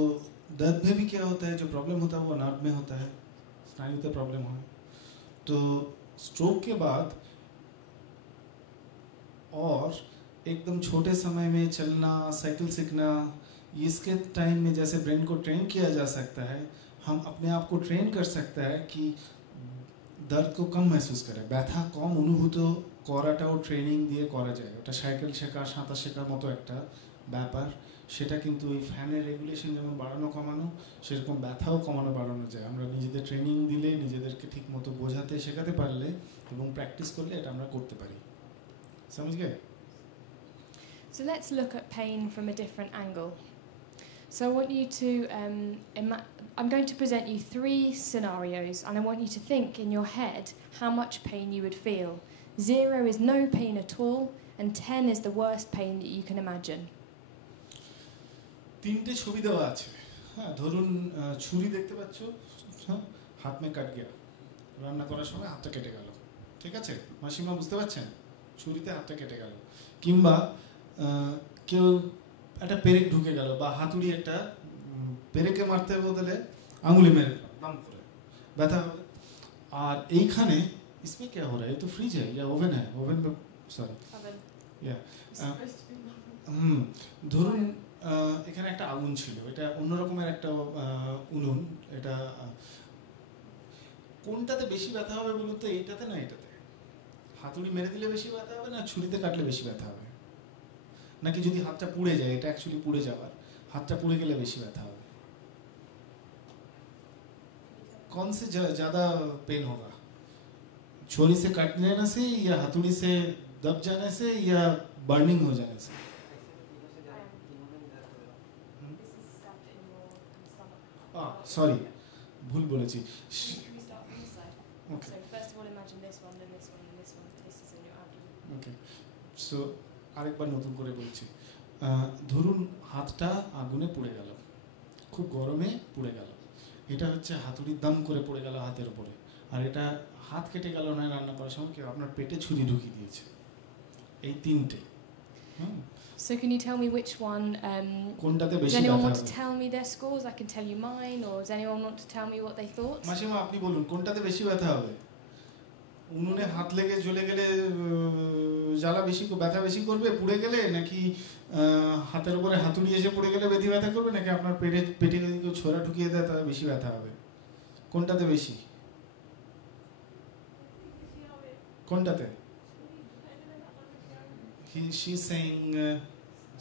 दर्द में भी क्या होता है, जो प्रॉब्लम होता है वो नर्व में होता है, स्नायु में प्रॉब्लम हो। तो स्ट्रोक के बाद और एकदम छोटे समय में चलना, साइकिल सीखना, इसके टाइम में जैसे ब्रेन को ट्रेन किया जा सकता है, हम अपने आप को ट्रेन कर सकता है कि दर्द को कम महसूस करें, ব্যথা কম অনুভূত করাটাও ট্রেনিং দিয়ে করা যায়। ওটা সাইকেল শেখা, সাঁতার শেখার মতো একটা ব্যাপার। সেটা কিন্তু ওই ফ্যানের রেগুলেশন যেমন বাড়ানো কমানো, সেরকম ব্যথাও কমানো বাড়ানো যায়। আমরা নিজেদের ট্রেনিং দিলে, নিজেদেরকে ঠিক মতো বোঝাতে শেখাতে পারলে এবং প্র্যাকটিস করলে এটা আমরা করতে পারি। समझ गए? So let's look at pain from a different angle. So I want you to, I'm going to present you 3 scenarios, and I want you to think in your head how much pain you would feel. 0 is no pain at all, and 10 is the worst pain that you can imagine. 3টে ছবি দেওয়া আছে। হ্যাঁ, ধরুন ছুরি দেখতে পাচ্ছ, হ্যাঁ, হাত মে কাট গিয়া, রান্না করার সময় হাতটা কেটে গেল, ঠিক আছে? মাসিমা বুঝতে পারছেন? ছুরিতে হাতটা কেটে গেল। কিংবা কেউ একটা পেরেক ঢুকে গেল বা হাতুড়ি একটা পেরেকে মারতে বদলে আঙুলে মেরে দিলাম দাম করে, ব্যথা হবে। আর এইখানে इसमें क्या हो रहा है, ये तो फ्रिज है या ओवन है, ओवन में सॉरी या ধরুন এখানে একটা আগুন ছিল, এটা অন্য রকমের একটা উনুন, এটা কোনটাতে বেশি ব্যথা হবে বলুন তো, এইটাতে না এটাতে? হাতুড়ি মেরে দিলে বেশি ব্যথা হবে না ছুরিতে কাটলে বেশি ব্যথা হবে? নাকি যদি হাতটা পুড়ে যায়, এটা অ্যাকচুয়ালি পুড়ে যাওয়ার, হাতটা পুড়ে গেলে বেশি ব্যথা হবে? कौन से ज्यादा पेन होगा, छुरी से कट जाने से या हथौड़ी से दब जाने से या बर्निंग हो जाने से? सॉरी भूल बोलेছি। Okay. So first of all, imagine this one, then this one, and this one. This is in your abdomen. Okay. So আরেকবার নতুন করে বলছি, ধরুন হাতটা আগুনে পুড়ে গেল, খুব গরমে পুড়ে গেল, এটা হচ্ছে হাতুড়ির দাম করে পড়ে গেল হাতের উপরে, আর এটা হাত কেটে গেল না রান্না করার সময় কেউ আপনার পেটে ছুরি ঢুকিয়ে দিয়েছে। এই তিনটে, So can you tell me which one? কোনটাতে Does বেশি anyone ব্যথা want to হবে? tell me their scores? I can tell you mine, or does anyone want to tell me what they thought? মাসিমা আপনি বলুন কোনটাতে বেশি ব্যথা হবে? উনুনে হাত লেগে জ্বলে গেলে জ্বালা বেশি, ব্যথা বেশি করবে পুড়ে গেলে, নাকি হাতের উপরে হাতুড়ি এসে পড়ে গেলে বেশি ব্যথা করবে, নাকি আপনার পেটে যদি কেউ ছোরা ঢুকিয়ে দেয় তাহলে বেশি ব্যথা হবে? কোনটাতে বেশি? কোনটাতে? She's saying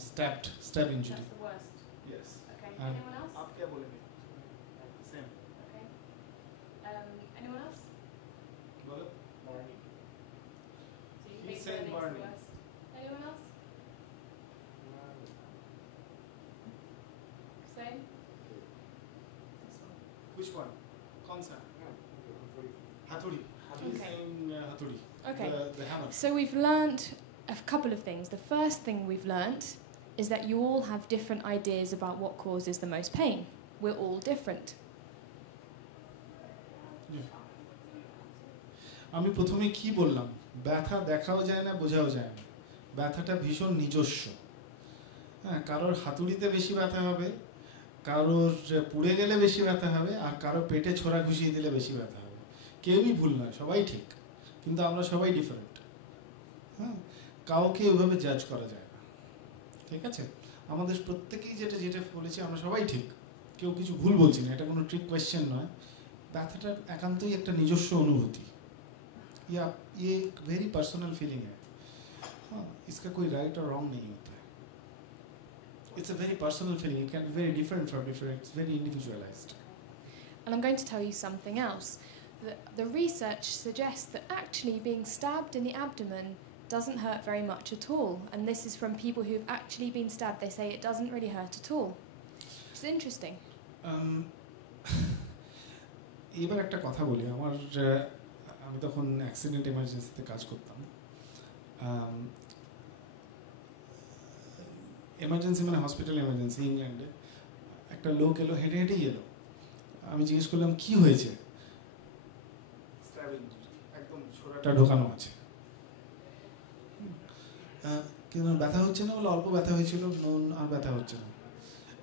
stab injury. That's the worst. Yes. Okay. And Anyone else? आप क्या बोलेंगे? Same. Okay. Anyone else? बोलो. So you He's think saying burning's the burning. worst. Anyone else? Same. This one. Which one? कौन सा? हाथुड़ी. He's Okay. saying हाथुड़ी. Okay. The hammer. So we've learnt a couple of things. The first thing we've learnt is that you all have different ideas about what causes the most pain. We're all different. আমি প্রথমে কি বললাম, ব্যথা দেখাও যায় না বোঝাও যায় না, ব্যথাটা ভীষণ নিজস্ব। হ্যাঁ, কারোর হাতুড়িতে বেশি ব্যথা হবে, কারোর পুড়ে গেলে বেশি ব্যথা হবে, আর কারোর পেটে ছোরা ঘুষিয়ে দিলে বেশি ব্যথা হবে। কেউই ভুল নয়, সবাই ঠিক, কিন্তু আমরা সবাই ডিফারেন্ট। হ্যাঁ, কাউকে ওইভাবে জাজ করা যায় না, ঠিক আছে? আমাদের প্রত্যেকেই যেটা যেটা বলেছি আমরা সবাই ঠিক, কেউ কিছু ভুল বলছি না, এটা কোনো ট্রিক কোয়েশ্চেন নয়। ব্যথাটা একান্তই একটা নিজস্ব অনুভূতি, या ये वेरी पर्सनल फीलिंग है। हाँ, इसका कोई राइट और रॉन्ग नहीं होता है। It's a very personal feeling. It can be very different from different. It's very individualized. And I'm going to tell you something else. The research suggests that actually being stabbed in the abdomen doesn't hurt very much at all. And this is from people who've actually been stabbed. They say it doesn't really hurt at all. It's interesting. এবার একটা কথা বলি, আমি তখন accident এমার্জেন্সিতে কাজ করতাম। Emergency মানে hospital emergency, ইংল্যান্ডে। একটা লোক এলো, হেঁটে হেঁটেই এলো। আমি জিজ্ঞেস করলাম কি হয়েছে, একদম ছোড়াটা ঢোকানো আছে, কিন্তু ব্যথা হচ্ছে না, বলে অল্প ব্যথা হয়েছিল, নুন আর ব্যথা হচ্ছে না।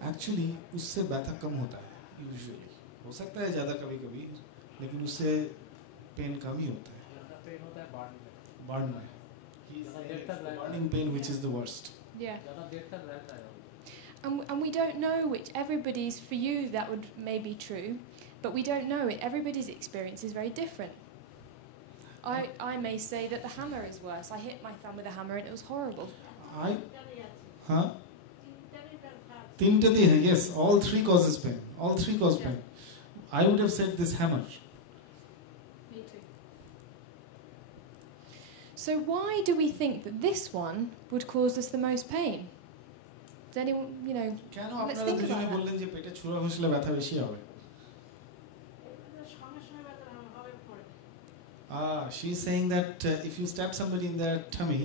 एक्चुअली उससे बैठा कम होता है यूजुअली, हो सकता है ज़्यादा कभी कभी, लेकिन उससे पेन कम ही होता है। पेन होता है बर्न में burning pain which is the worst. Yeah. ज़्यादा देर तक रहता है। And we don't know which everybody's, for you that would may be true, but we don't know it. Everybody's experience is very different. I may say that the hammer is worse. I hit my thumb with a hammer and it was horrible. हाँ, तीनटे हैं, yes, all three causes pain, all three cause pain. I would have said this hammer. Me too. So why do we think that this one would cause us the most pain? Does anyone, কেন Let's আপনারা think দুজনে about that. বললেন যে পেটে ছুরা ঘষলে ব্যথা বেশি হবে? She's saying that if you stab somebody in their tummy,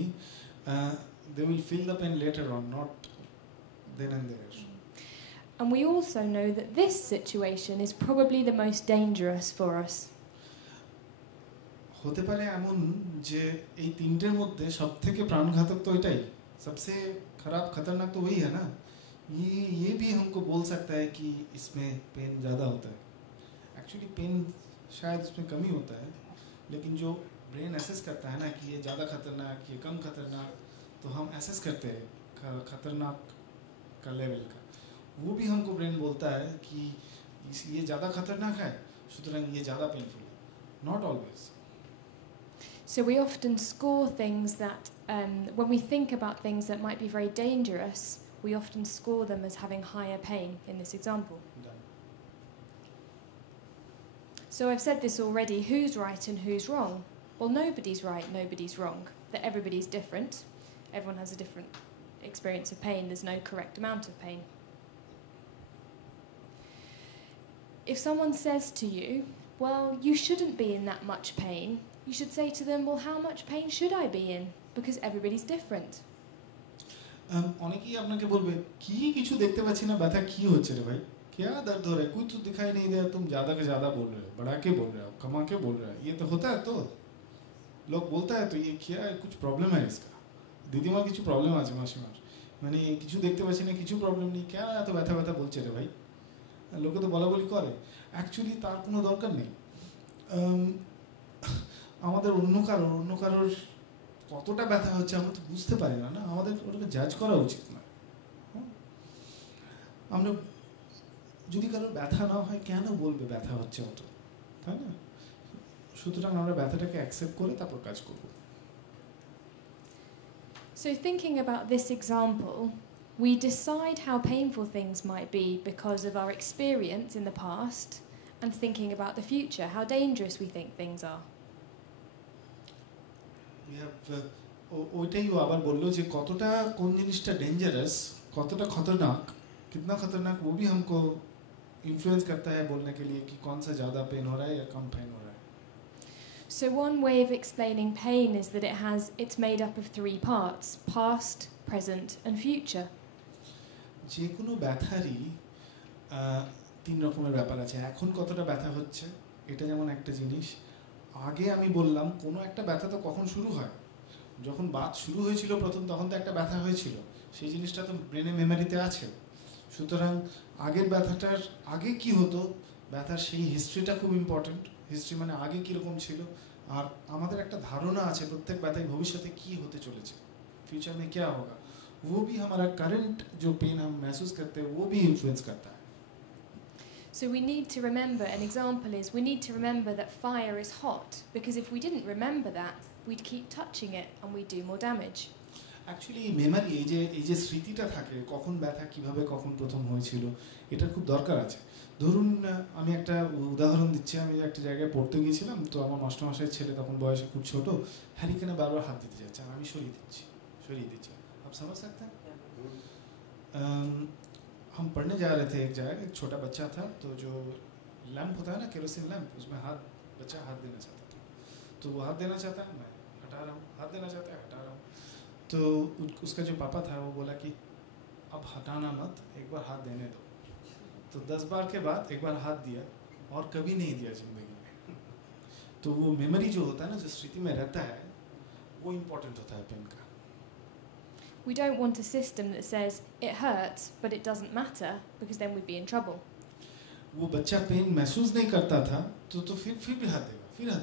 they will feel the pain later on, not then and there. And we also know that this situation is probably the most dangerous for us. হতে পারে এমন যে এই তিনটের মধ্যে সবথেকে প্রাণঘাতক তো এটাই, सबसे खराब खतरनाक तो वही है ना, ये भी हमको बोल सकता है कि इसमें पेन ज़्यादा होता है. एक्चुअली पेन शायद इसमें कम ही होता है, लेकिन जो ब्रेन एसेस करता है ना कि ये ज़्यादा खतरनाक, ये कम खतरनाक, तो हम एसेस करते हैं खतरनाक का लेवल का. वो भी हमको ब्रेन बोलता है कि ये ज़्यादा खतरनाक है, सुतरां ये ज़्यादा पेनफुल है. Not always. So we often score things that, when we think about things that might be very dangerous, we often score them as having higher pain in this example. So I've said this already, who's right and who's wrong? Well, nobody's right, nobody's wrong. That everybody's different. Everyone has a different experience of pain. There's no correct amount of pain. If someone says to you, well, you shouldn't be in that much pain, you should say to them, well, how much pain should I be in? Because everybody's different. অনেকেই আপনাকে বলবে কি কিছু দেখতে পাচ্ছি না, ব্যথা কি হচ্ছে রে ভাই, क्या दर्द हो रहा है, कुछ तो दिखाई नहीं दे रहा, तुम ज़्यादा के ज़्यादा बोल रहे हो, बढ़ा के बोल रहे हो, कमा के बोल रहे हो, ये तो होता है. तो लोग बोलता है तो ये क्या है, कुछ प्रॉब्लम है इसका, দিদিমার কিছু প্রবলেম আছে, মাসিমার মানে কিছু দেখতে পাচ্ছি না, কিছু প্রবলেম নেই, কেন এত ব্যথা ব্যথা বলছে রে ভাই. লোকে তো বলা বলি করে, অ্যাকচুয়ালি তার কোনো দরকার নেই. আমাদের অন্য কারোর কতটা ব্যথা হচ্ছে আমরা তো বুঝতে পারি না, না আমাদের ওটাকে জাজ করা উচিত না. আমরা যদি কারোর ব্যথা না হয় কেন বলবে ব্যথা হচ্ছে অত, তাই না? সুতরাং আমরা ব্যথাটাকে অ্যাকসেপ্ট করে তারপর কাজ করব. So thinking about this example, we decide how painful things might be because of our experience in the past and thinking about the future, how dangerous we think things are. ওইটাই ও আবার বললো যে কতটা কোন জিনিসটা ডেঞ্জারাস, কতটা खतरनाक, कितना खतरनाक वो भी हमको इन्फ्लुएंस करता है बोलने के लिए कि कौन सा ज़्यादा पेन हो रहा है या कम पेन हो रहा है. So one way of explaining pain is that it's made up of 3 parts: past, present and future. যে কোনো ব্যথারই 3 রকমের ব্যাপার আছে. এখন কতটা ব্যথা হচ্ছে এটা যেমন একটা জিনিস. আগে আমি বললাম কোনো একটা ব্যথা তো কখন শুরু হয়, যখন বাত শুরু হয়েছিল প্রথম, তখন তো একটা ব্যথা হয়েছিল, সেই জিনিসটা তো ব্রেনে মেমোরিতে আছে. সুতরাং আগের ব্যথাটার আগে কি হতো, ব্যথার সেই হিস্ট্রিটা খুব ইম্পর্টেন্ট. হিস্ট্রি মানে আগে কীরকম ছিল, আর আমাদের একটা ধারণা আছে প্রত্যেক ব্যথায় ভবিষ্যতে কি হতে চলেছে, फ्यूचर में क्या होगा. वो भी हमारा करंट जो पेन हम महसूस करते हैं वो भी इन्फ्लुएंस करता है. So we need to remember, an example is we need to remember that fire is hot, because if we didn't remember that, we'd keep touching it and we'd do more damage. Actually memory, এই যে স্মৃতিটা থাকে কখন ব্যথা কিভাবে কখন প্রথম হয়েছিল, এটা খুব দরকার আছে. ধরুন আমি একটা উদাহরণ দিচ্ছি. আমি একটা জায়গায় পড়তে গিয়েছিলাম, তো আমার মাস্টারমশাইয়ের ছেলে তখন বয়সে খুব ছোট, হ্যারিকেনে বারবার হাত দিতে যাচ্ছে, আর আমি সরিয়ে দিচ্ছি. आप समझ सकते हैं. हम पढ़ने जा रहे थे एक जगह, एक छोटा बच्चा था, तो जो लैंप होता है ना, केरोसिन लैंप, उसमें बच्चा हाथ देना चाहता था. तो वो हाथ देना चाहता है, मैं हटा रहा हूँ, हाथ देना चाहता है, हटा रहा हूँ. तो उसका जो पापा था वो बोला कि अब हटाना मत, एक बार हाथ देने दो. तो 10 बार के बाद एक बार हाथ दिया और कभी नहीं दिया जिंदगी में. तो वो मेमोरी जो होता है ना, जो स्मृति में रहता है, वो इम्पोर्टेंट होता है पेन का. We don't want a system that says it hurts but it doesn't matter, because then we'd be in trouble. वो बच्चा पेन महसूस नहीं करता था, तो फिर भी हाथ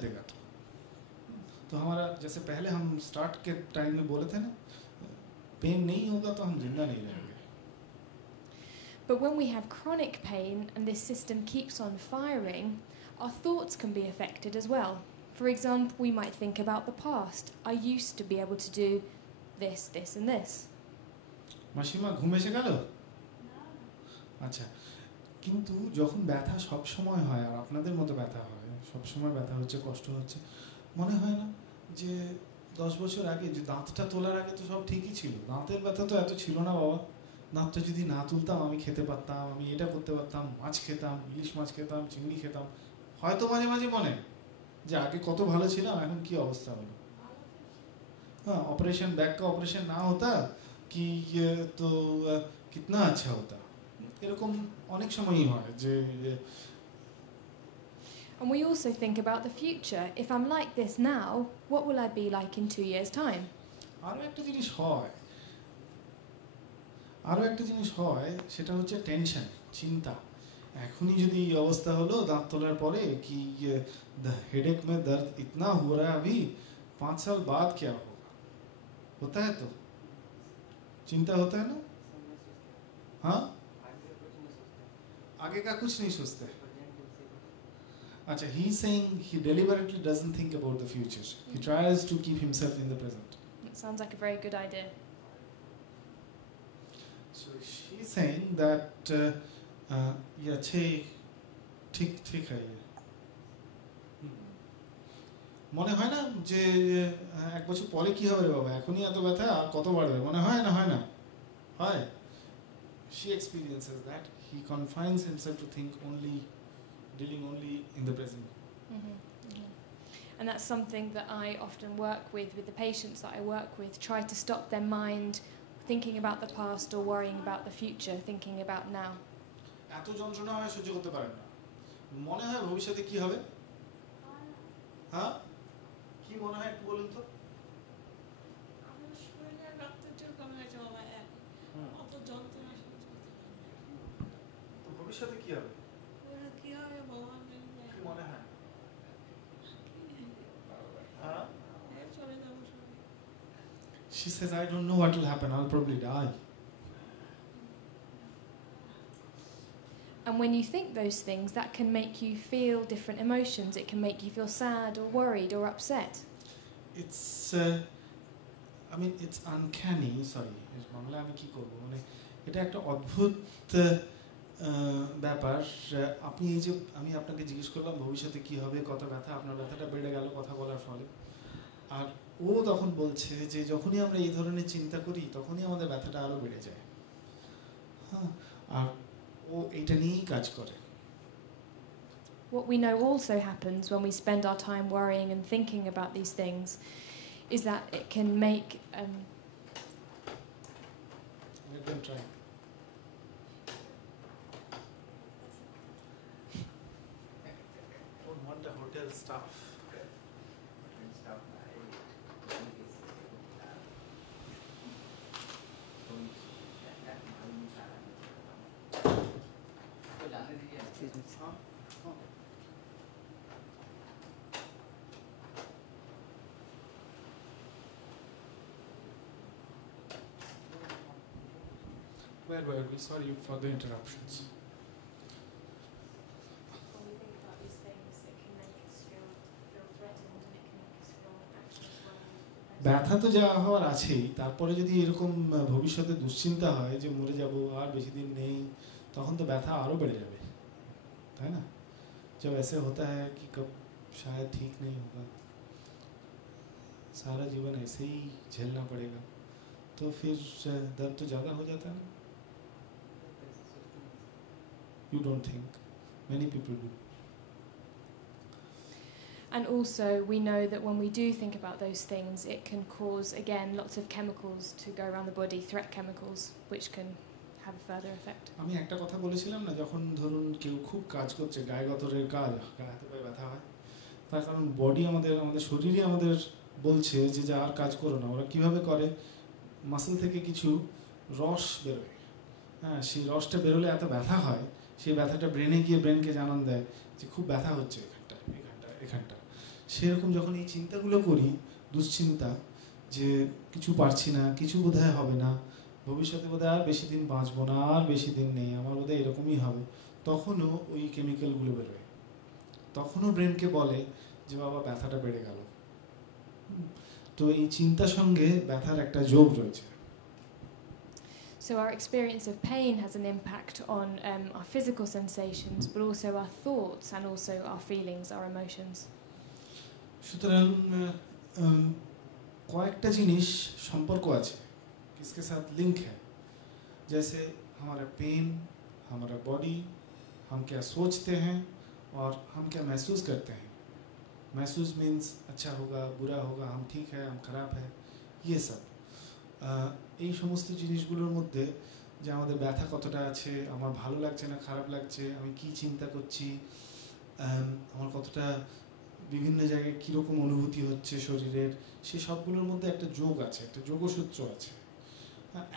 देगा. तो हमारा जैसे पहले हम स्टार्ट के टाइम में बोले थे ना, पेन नहीं होगा तो हम जिंदा नहीं रहेंगे. But when we have chronic pain and this system keeps on firing, our thoughts can be affected as well. For example, we might think about the past. I used to be able to do this, this and this. মাসিমা ঘুম এসে গেল? আচ্ছা, কিন্তু যখন ব্যথা সব সময় হয়, আর আপনাদের মতো ব্যথা হয়, সব সময় ব্যথা হচ্ছে, কষ্ট হচ্ছে, মনে হয় না যে 10 বছর আগে যে দাঁতটা তোলার আগে তো সব ঠিকই ছিল, দাঁতের ব্যথা তো এত ছিল না বাবা, দাঁতটা যদি না তুলতাম আমি খেতে পারতাম, আমি এটা করতে পারতাম, মাছ খেতাম, ইলিশ মাছ খেতাম, চিংড়ি খেতাম, হয়তো মাঝে মাঝে মনে যে আগে কত ভালো ছিলাম, এখন কি অবস্থা হলো. हाँ, ऑपरेशन बैक का ऑपरेशन ना होता कि ये तो कितना अच्छा होता. এরকম অনেক সময়ই হয় যে. And we also think about the future. If I'm like this now, what will I be like in 2 years' time? আরও একটা জিনিস হয়, আরও একটা জিনিস হয়, সেটা হচ্ছে টেনশন, চিন্তা। এখনই যদি এই অবস্থা হলো দাঁত তোলার পরে কি हेडेक में दर्द इतना हो रहा है अभी, 5 साल बाद क्या होगा, होता है तो चिंता होता है ना। हाँ, आगे का कुछ नहीं सोचते। अच्छा, he is saying he deliberately doesn't think about the future. He tries to keep himself in the present. It sounds like a very good idea. So she's saying that ये अच्छे ठीक ठीक है ये। মনে হয় না যে এক বছর পরে কি হবে রে বাবা, এখনই এত ব্যথা আর কত বাড়বে, মনে হয় না হয় না হয়। She experiences that. He confines himself to think only, dealing only in the present. And that's something that I often work with the patients that I work with, try to stop their mind thinking about the past or worrying about the future, thinking about now. এত যন্ত্রণা হয় সহ্য করতে পারেন না, মনে হয় ভবিষ্যতে কি হবে। হ্যাঁ, কি মনে হয় একটু বলুন তো। আমার শরীরে রক্তের জোর কমে গেছে বাবা, অত যন্ত্রণা সহ্য করতে পারি না। তো ভবিষ্যতে কি হবে, কি হবে ভগবান জানে। কি মনে হয়। হ্যাঁ, চলে যাবো সবাই। She says, I don't know what will happen, I'll probably die. And when you think those things, that can make you feel different emotions. It can make you feel sad or worried or upset. It's I mean it's uncanny, sorry Bangla আমি কি করব, মানে এটা একটা অদ্ভুত ব্যাপার। আপনি এই যে আমি আপনাকে জিজ্ঞেস করলাম ভবিষ্যতে কি হবে, কত ব্যথা, আপনার ব্যথাটা বেড়ে গেল কথা বলার ফলে, আর ও তখন বলছে যে যখনই আমরা এই ধরনের চিন্তা করি তখনই আমাদের ব্যথাটা আরো বেড়ে যায়। হ্যাঁ, আর ও এটা নিয়েই কাজ করে। What we know also happens when we spend our time worrying and thinking about these things is that it can make Let them try. Don't want a hotel staff. Where were we? Sorry for the interruptions. when we think about these things, it can make us feel threatened and it can make us feel anxious, worried. ব্যথা তো যা হওয়ার আছেই, তারপরে যদি এরকম ভবিষ্যতে দুশ্চিন্তা হয় যে মরে যাব আর বেশি দিন নেই, তখন তো ব্যথা আরো বেড়ে যাবে, তাই না। जब ऐसे होता है कि कब शायद ठीक नहीं होगा, सारा जीवन ऐसे ही झेलना पड़ेगा, तो फिर दर्द तो ज़्यादा हो जाता है ना। You don't think, many people do. And also we know that when we do think about those things, it can cause again lots of chemicals to go around the body, threat chemicals, which can have a further effect. আমি একটা কথা বলেছিলাম না, যখন ধরুন কেউ খুব কাজ করছে, গায়ে গতরের কাজ, গায়ে হাতে পায়ে ব্যথা হয়, তার কারণ বডি আমাদের শরীরই আমাদের বলছে যে যা আর কাজ করো না। ওরা কীভাবে করে, মাসল থেকে কিছু রস বেরোয়, হ্যাঁ, সেই রসটা বেরোলে এত ব্যথা হয়, সেই ব্যথাটা ব্রেনে গিয়ে ব্রেনকে জানান দেয় যে খুব ব্যথা হচ্ছে এখানটা। সেরকম যখন এই চিন্তাগুলো করি, দুশ্চিন্তা, যে কিছু পারছি না, কিছু বোধহয় হবে না, ভবিষ্যতে বোধহয় আর বেশি দিন বাঁচবো না, আর বেশি দিন নেই, আমার বোধহয় এরকমই হবে, তখনও ওই কেমিক্যালগুলো বেরোয়, তখনও ব্রেনকে বলে যে বাবা ব্যথাটা বেড়ে গেল। তো এই চিন্তার সঙ্গে ব্যথার একটা যোগ রয়েছে। So our experience of pain has an impact on our physical sensations, but also our thoughts and also our feelings, our emotions. সুতরাং কয়েকটা জিনিস সম্পর্ক আছে, इसके साथ लिंक है, जैसे हमारा पेन, हमारा बॉडी, हम क्या सोचते हैं और हम क्या महसूस करते हैं। महसूस मीन्स अच्छा होगा, बुरा होगा, हम ठीक है, हम खराब है, ये सब। এই সমস্ত জিনিসগুলোর মধ্যে যে আমাদের ব্যথা কতটা আছে, আমার ভালো লাগছে না খারাপ লাগছে, আমি কি চিন্তা করছি, আমার কতটা বিভিন্ন জায়গায় কীরকম অনুভূতি হচ্ছে শরীরের, সে সবগুলোর মধ্যে একটা যোগ আছে, একটা যোগসূত্র আছে।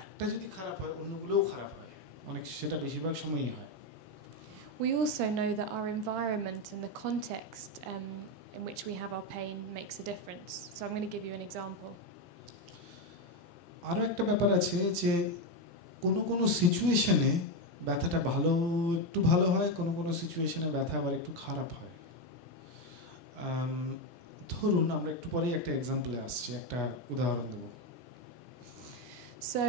একটা যদি খারাপ হয় অন্যগুলোও খারাপ হয়, অনেক সেটা বেশিরভাগ সময়ই হয়। We also know that our environment and the context in which we have our pain makes a difference. So I'm going to give you an example. আরও একটা ব্যাপার আছে যে কোনো কোনো সিচুয়েশনে ব্যথাটা একটু ভালো হয়, কোনো কোনো সিচুয়েশনে ব্যথা আবার একটু খারাপ হয়। ধরুন আমরা একটু পরেই একটা এক্সাম্পলে আসছি, একটা উদাহরণ দেবো। So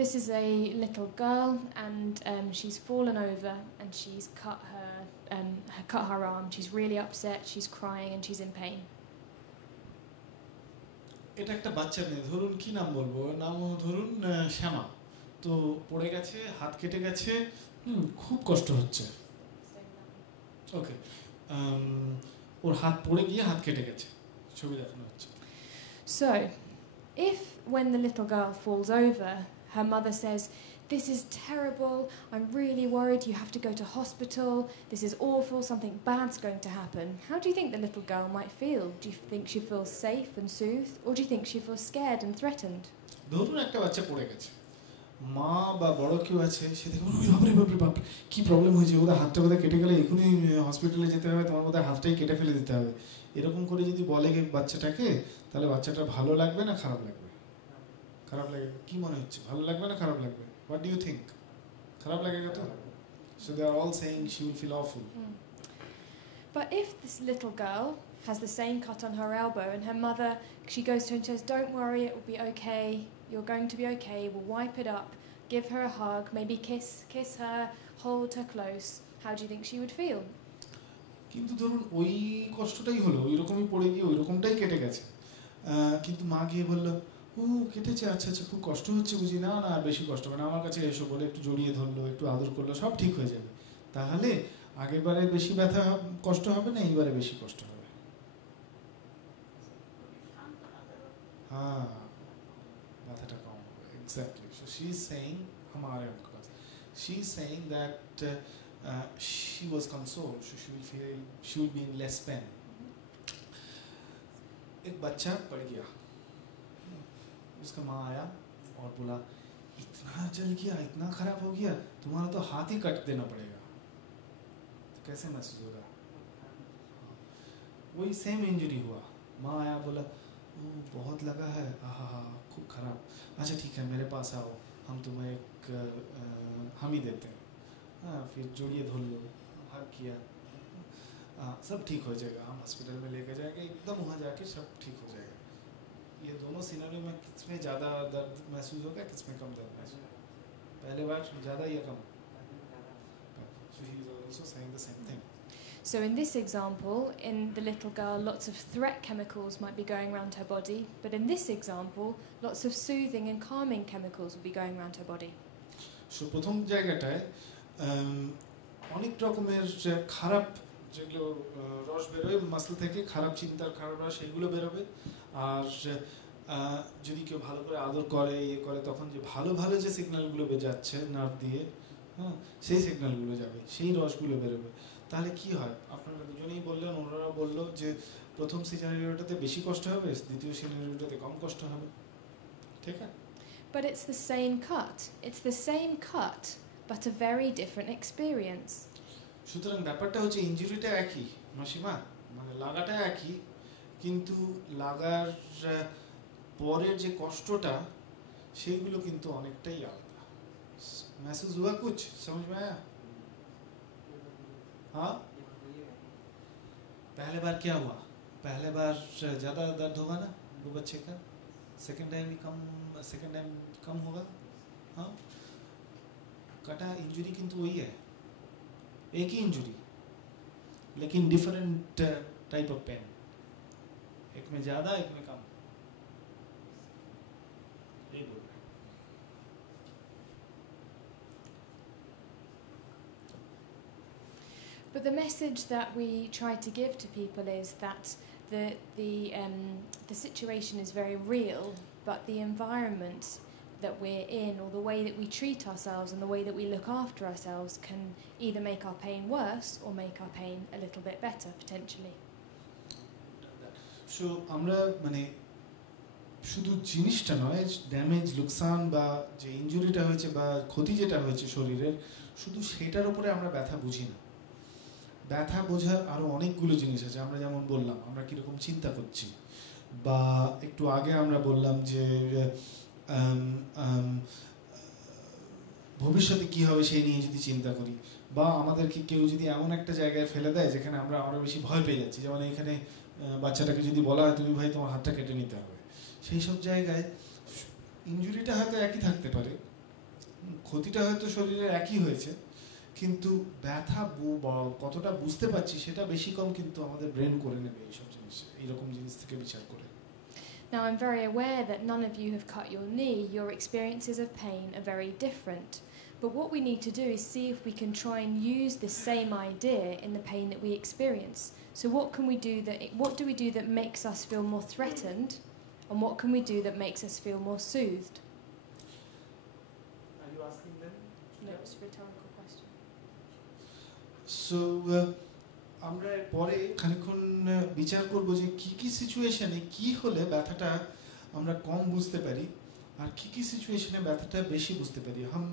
this is a little girl, and she's fallen over and she's cut her arm. She's really upset. She's crying and she's in pain. এটা একটা বাচ্চা মেয়ে, ধরুন কি নাম বলবো, নাম ধরুন শ্যামা। তো পড়ে গেছে, হাত কেটে গেছে, খুব কষ্ট হচ্ছে। ওকে, ওর হাত পড়ে গিয়ে হাত কেটে গেছে, ছবি দেখানো হচ্ছে। So if when the little girl falls over, her mother says, "This is terrible, I'm really worried, you have to go to hospital, this is awful, something bad's going to happen," how do you think the little girl might feel? Do you think she feels safe and soothed, or do you think she feels scared and threatened? ধরুন একটা বাচ্চা পড়ে গেছে, মা বা বড় কেউ আছে, সে দেখে বাপরে বাপরে বাপরে কী প্রবলেম হয়েছে, ওদের হাতটা বোধহয় কেটে গেলে এখনই হসপিটালে যেতে হবে, তোমার বোধহয় হাতটাই কেটে ফেলে দিতে হবে, এরকম করে যদি বলে বাচ্চাটাকে, তাহলে বাচ্চাটা ভালো লাগবে না খারাপ লাগবে? খারাপ লাগে। কি মনে হচ্ছে, ভালো লাগবে না খারাপ লাগবে? What do you think? খারাপ লাগে তো? So they are all saying she will feel awful. But if this little girl has the same cut on her elbow and her mother, she goes to her and says, "Don't worry, it will be okay, you're going to be okay, we'll wipe it up," give her a hug, maybe kiss her, hold her close, how do you think she would feel? কিন্তু ধরুন ওই কষ্টটাই হলো, ওই রকমই পড়ে গিয়ে ওই রকমটাই কেটে গেছে, কিন্তু মা গিয়ে বললো, ও কেটেছে, আচ্ছা আচ্ছা খুব কষ্ট হচ্ছে বুঝি, না না আর বেশি কষ্ট হবে না, আমার কাছে এসো বলে একটু জড়িয়ে ধরলো, একটু আদর করলো, সব ঠিক হয়ে যাবে। তাহলে আগেরবারে বেশি কষ্ট হবে না, এইবারে বেশি কষ্ট হবে। হ্যাঁ, ব্যথাটা কম হবে। Exactly. So she is saying हमारे पास, she is saying that she was consoled, so she will be in less pain. एक बच्चा पड़ गया, उसका माँ आया और बोला, इतना जल गया, इतना खराब हो गया, तुम्हारा तो हाथ ही कट देना पड़ेगा, तो कैसे महसूस होगा? वही सेम इंजरी हुआ, माँ आया बोला, बहुत लगा है, आहा खूब खराब, अच्छा ठीक है मेरे पास आओ, हम तुम्हें हम ही देते हैं, फिर जोड़िए धो लो, हग किया, सब ठीक हो जाएगा, हम हॉस्पिटल में लेके जाएंगे, एकदम वहाँ जाके सब ठीक हो जाएगा। ये दोनों सिनेरियो में किसमें ज़्यादा दर्द महसूस होगा, किसमें कम दर्द महसूस होगा? पहले बार ज़्यादा या कम? So he is also saying the same thing. So in this example, in the little girl, lots of threat chemicals might be going around her body, but in this example, lots of soothing and calming chemicals will be going around her body. So প্রথম জায়গাটায় অনেক রকমের খারাপ যেগুলো রস বেরোয় muscle থেকে, খারাপ চিন্তার খারাপ রস সেগুলো বেরোবে, আর যদি কেউ ভালো করে আদর করে করে তখন যে ভালো ভালো যে সিগন্যালগুলো যাচ্ছে নার্ভ দিয়ে, হ্যাঁ সেই সিগন্যালগুলো যাবে, সেই রসগুলো বেরোবে। তাহলে কি হয়, আপনারা দুজনেই বললেন, ওনারা বললো যে প্রথম সিনারিওটাতে বেশি কষ্ট হবে, দ্বিতীয় সিনারিওটাতে কম কষ্ট হবে, ঠিক আছে? But it's the same cut. It's the same cut, but a very different experience. সুতরাং ব্যাপারটা হচ্ছে ইনজুরিটা একই মাসিমা, মানে লাগাটা একই, কিন্তু লাগার পরের যে কষ্টটা সেইগুলো কিন্তু অনেকটাই আলাদা। महसूस हुआ कुछ, समझ में आया? हाँ, पहले बार क्या हुआ, पहले बार ज़्यादा दर्द होगा ना वो बच्चे का, सेकेंड टाइम कम होगा। हाँ, कटा इंजरी किंतु वही है, एक ही इंजरी लेकिन डिफरेंट टाइप ऑफ पेन, एक में ज़्यादा एक में कम, यही बोल रहे हैं। But the message that we try to give to people is that the situation is very real, but the environment that we're in, or the way that we treat ourselves and the way that we look after ourselves, can either make our pain worse or make our pain a little bit better, potentially. So আমরা মানে শুধু জিনিসটা নয়, damage, লোকসান বা যে ইনজুরিটা হয়েছে বা ক্ষতি যেটা হয়েছে শরীরের, শুধু সেটার উপরে আমরা ব্যথা বুঝি না। ব্যথা বোঝার আরও অনেকগুলো জিনিস আছে। আমরা যেমন বললাম আমরা কীরকম চিন্তা করছি, বা একটু আগে আমরা বললাম যে ভবিষ্যতে কী হবে সেই নিয়ে যদি চিন্তা করি, বা আমাদেরকে কেউ যদি এমন একটা জায়গায় ফেলে দেয় যেখানে আমরা আরও বেশি ভয় পেয়ে যাচ্ছি, যেমন এখানে বাচ্চাটাকে যদি বলা হয় তুমি ভাই তোমার হাতটা কেটে নিতে হবে, সেই সব জায়গায় ইনজুরিটা হয়তো একই থাকতে পারে, ক্ষতিটা হয়তো শরীরের একই হয়েছে, কিন্তু ব্যথা কতটা বুঝতে পারছি সেটা বেশি কম কিন্তু আমাদের ব্রেন করে নেবে এইসব জিনিস, এইরকম জিনিস থেকে বিচার করে। Now, I'm very aware that none of you have cut your knee. Your experiences of pain are very different. But what we need to do is see if we can try and use the same idea in the pain that we experience. So what do we do that makes us feel more threatened, and what can we do that makes us feel more soothed? Are you asking them? No, it's a rhetorical question. So আমরা পরে খানিকক্ষণ বিচার করবো যে কী কী সিচুয়েশনে কী হলে ব্যথাটা আমরা কম বুঝতে পারি আর কী কী সিচুয়েশনে ব্যথাটা বেশি বুঝতে পারি। हम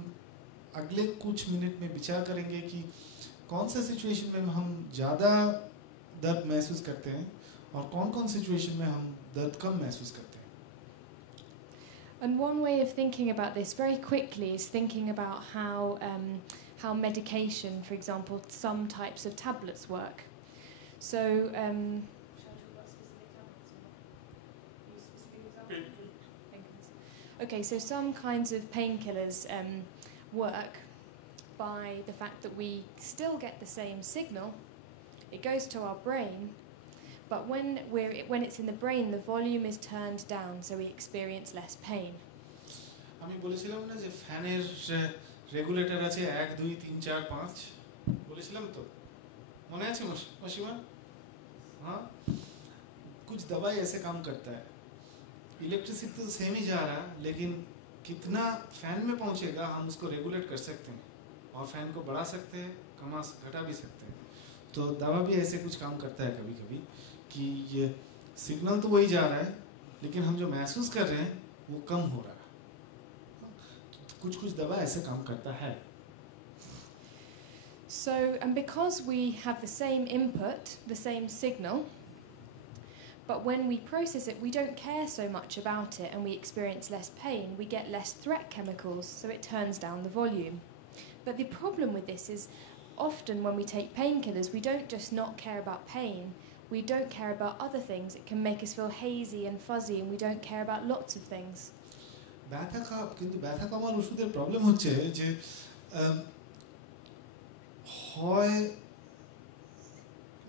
अगले कुछ मिनट में विचार करेंगे कि कौन सा सिचुएशन में हम ज़्यादा दर्द महसूस करते हैं और कौन कौन सिचुएशन में हम दर्द कम महसूस करते हैं। And one way of thinking about this very quickly is thinking about how medication, for example, some types of tablets work. So, shall I talk about specific tablets or not? Use specific examples? Painkillers. Okay, so some kinds of painkillers work by the fact that we still get the same signal. It goes to our brain, but when it's in the brain, the volume is turned down, so we experience less pain. আমি বলেছিলাম না যে ফ্যানের regulator আছে 1 2 3 4 5, বলেছিলাম তো, মনে আছে মাসিমা? हाँ, कुछ दवाई ऐसे काम करता है, इलेक्ट्रिसिटी तो सेम ही जा रहा है, लेकिन कितना फैन में पहुंचेगा हम उसको रेगुलेट कर सकते हैं, और फैन को बढ़ा सकते हैं, घटा भी सकते हैं। तो दवा भी ऐसे कुछ काम करता है कभी कभी कि ये सिग्नल तो वही जा रहा है, लेकिन हम जो महसूस कर रहे हैं वो कम हो रहा है। कुछ दवा ऐसे काम करता है। So, and because we have the same input, the same signal, but when we process it, we don't care so much about it and we experience less pain, we get less threat chemicals, so it turns down the volume. But the problem with this is often when we take painkillers, we don't just not care about pain, we don't care about other things. It can make us feel hazy and fuzzy and we don't care about lots of things. কিন্তু ব্যথা কমার ওষুধের problem হচ্ছে যে হয়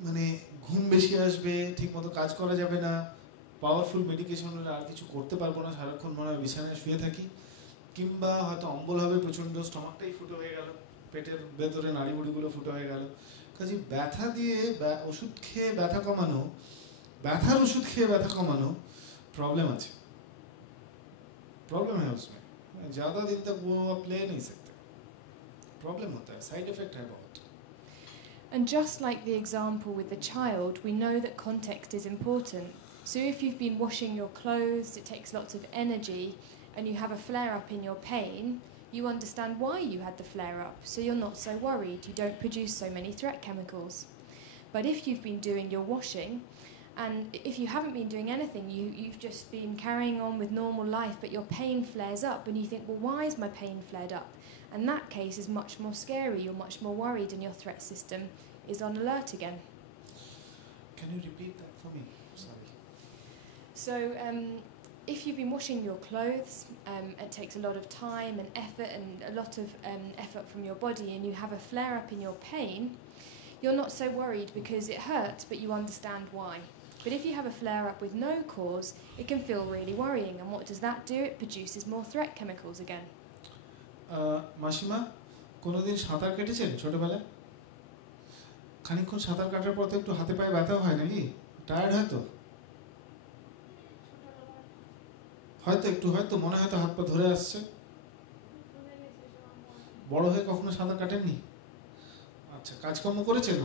মানে ঘুম বেশি আসবে, ঠিকমতো কাজ করা যাবে না, পাওয়ারফুল মেডিকেশন হলে আর কিছু করতে পারবো না, সারাক্ষণ মনে হয় বিছানায় শুয়ে থাকি, কিংবা হয়তো অম্বল হবে প্রচণ্ড, স্টমাকটাই ফুটো হয়ে গেল, পেটের ভেতরে নাড়িবুড়িগুলো ফুটো হয়ে গেল। কাজে ব্যথা দিয়ে ওষুধ খেয়ে ব্যথা কমানো, ব্যথার ওষুধ খেয়ে ব্যথা কমানো प्रॉब्लम আছে, प्रॉब्लम है उसमें, ज़्यादा दिन तक वो आप ले नहीं सकते, प्रॉब्लम होता है, साइड इफेक्ट है बहुत। And just like the example with the child, we know that context is important. So if you've been washing your clothes, it takes lots of energy, and you have a flare-up in your pain, you understand why you had the flare-up, so you're not so worried, you don't produce so many threat chemicals. But if you've been doing your washing, and if you haven't been doing anything, you've just been carrying on with normal life, but your pain flares up, and you think, well, why is my pain flared up? And that case is much more scary, you're much more worried, and your threat system is on alert again. Can you repeat that for me? Sorry. So, if you've been washing your clothes, it takes a lot of time and effort and a lot of effort from your body, and you have a flare-up in your pain, you're not so worried because it hurts, but you understand why. But if you have a flare-up with no cause, it can feel really worrying, and what does that do? It produces more threat chemicals again. মাসিমা, কোনোদিন সাঁতার কেটেছেন ছোটবেলায়? খানিকক্ষণ সাঁতার কাটার পর তো একটু হাতে পায়ে ব্যথা হয় নাকি? টায়ার্ড হয়তো মনে হয়তো হাত পা ধরে আসছে। বড় হয়ে কখনো সাঁতার কাটেননি? আচ্ছা, কাজকর্ম করেছেন?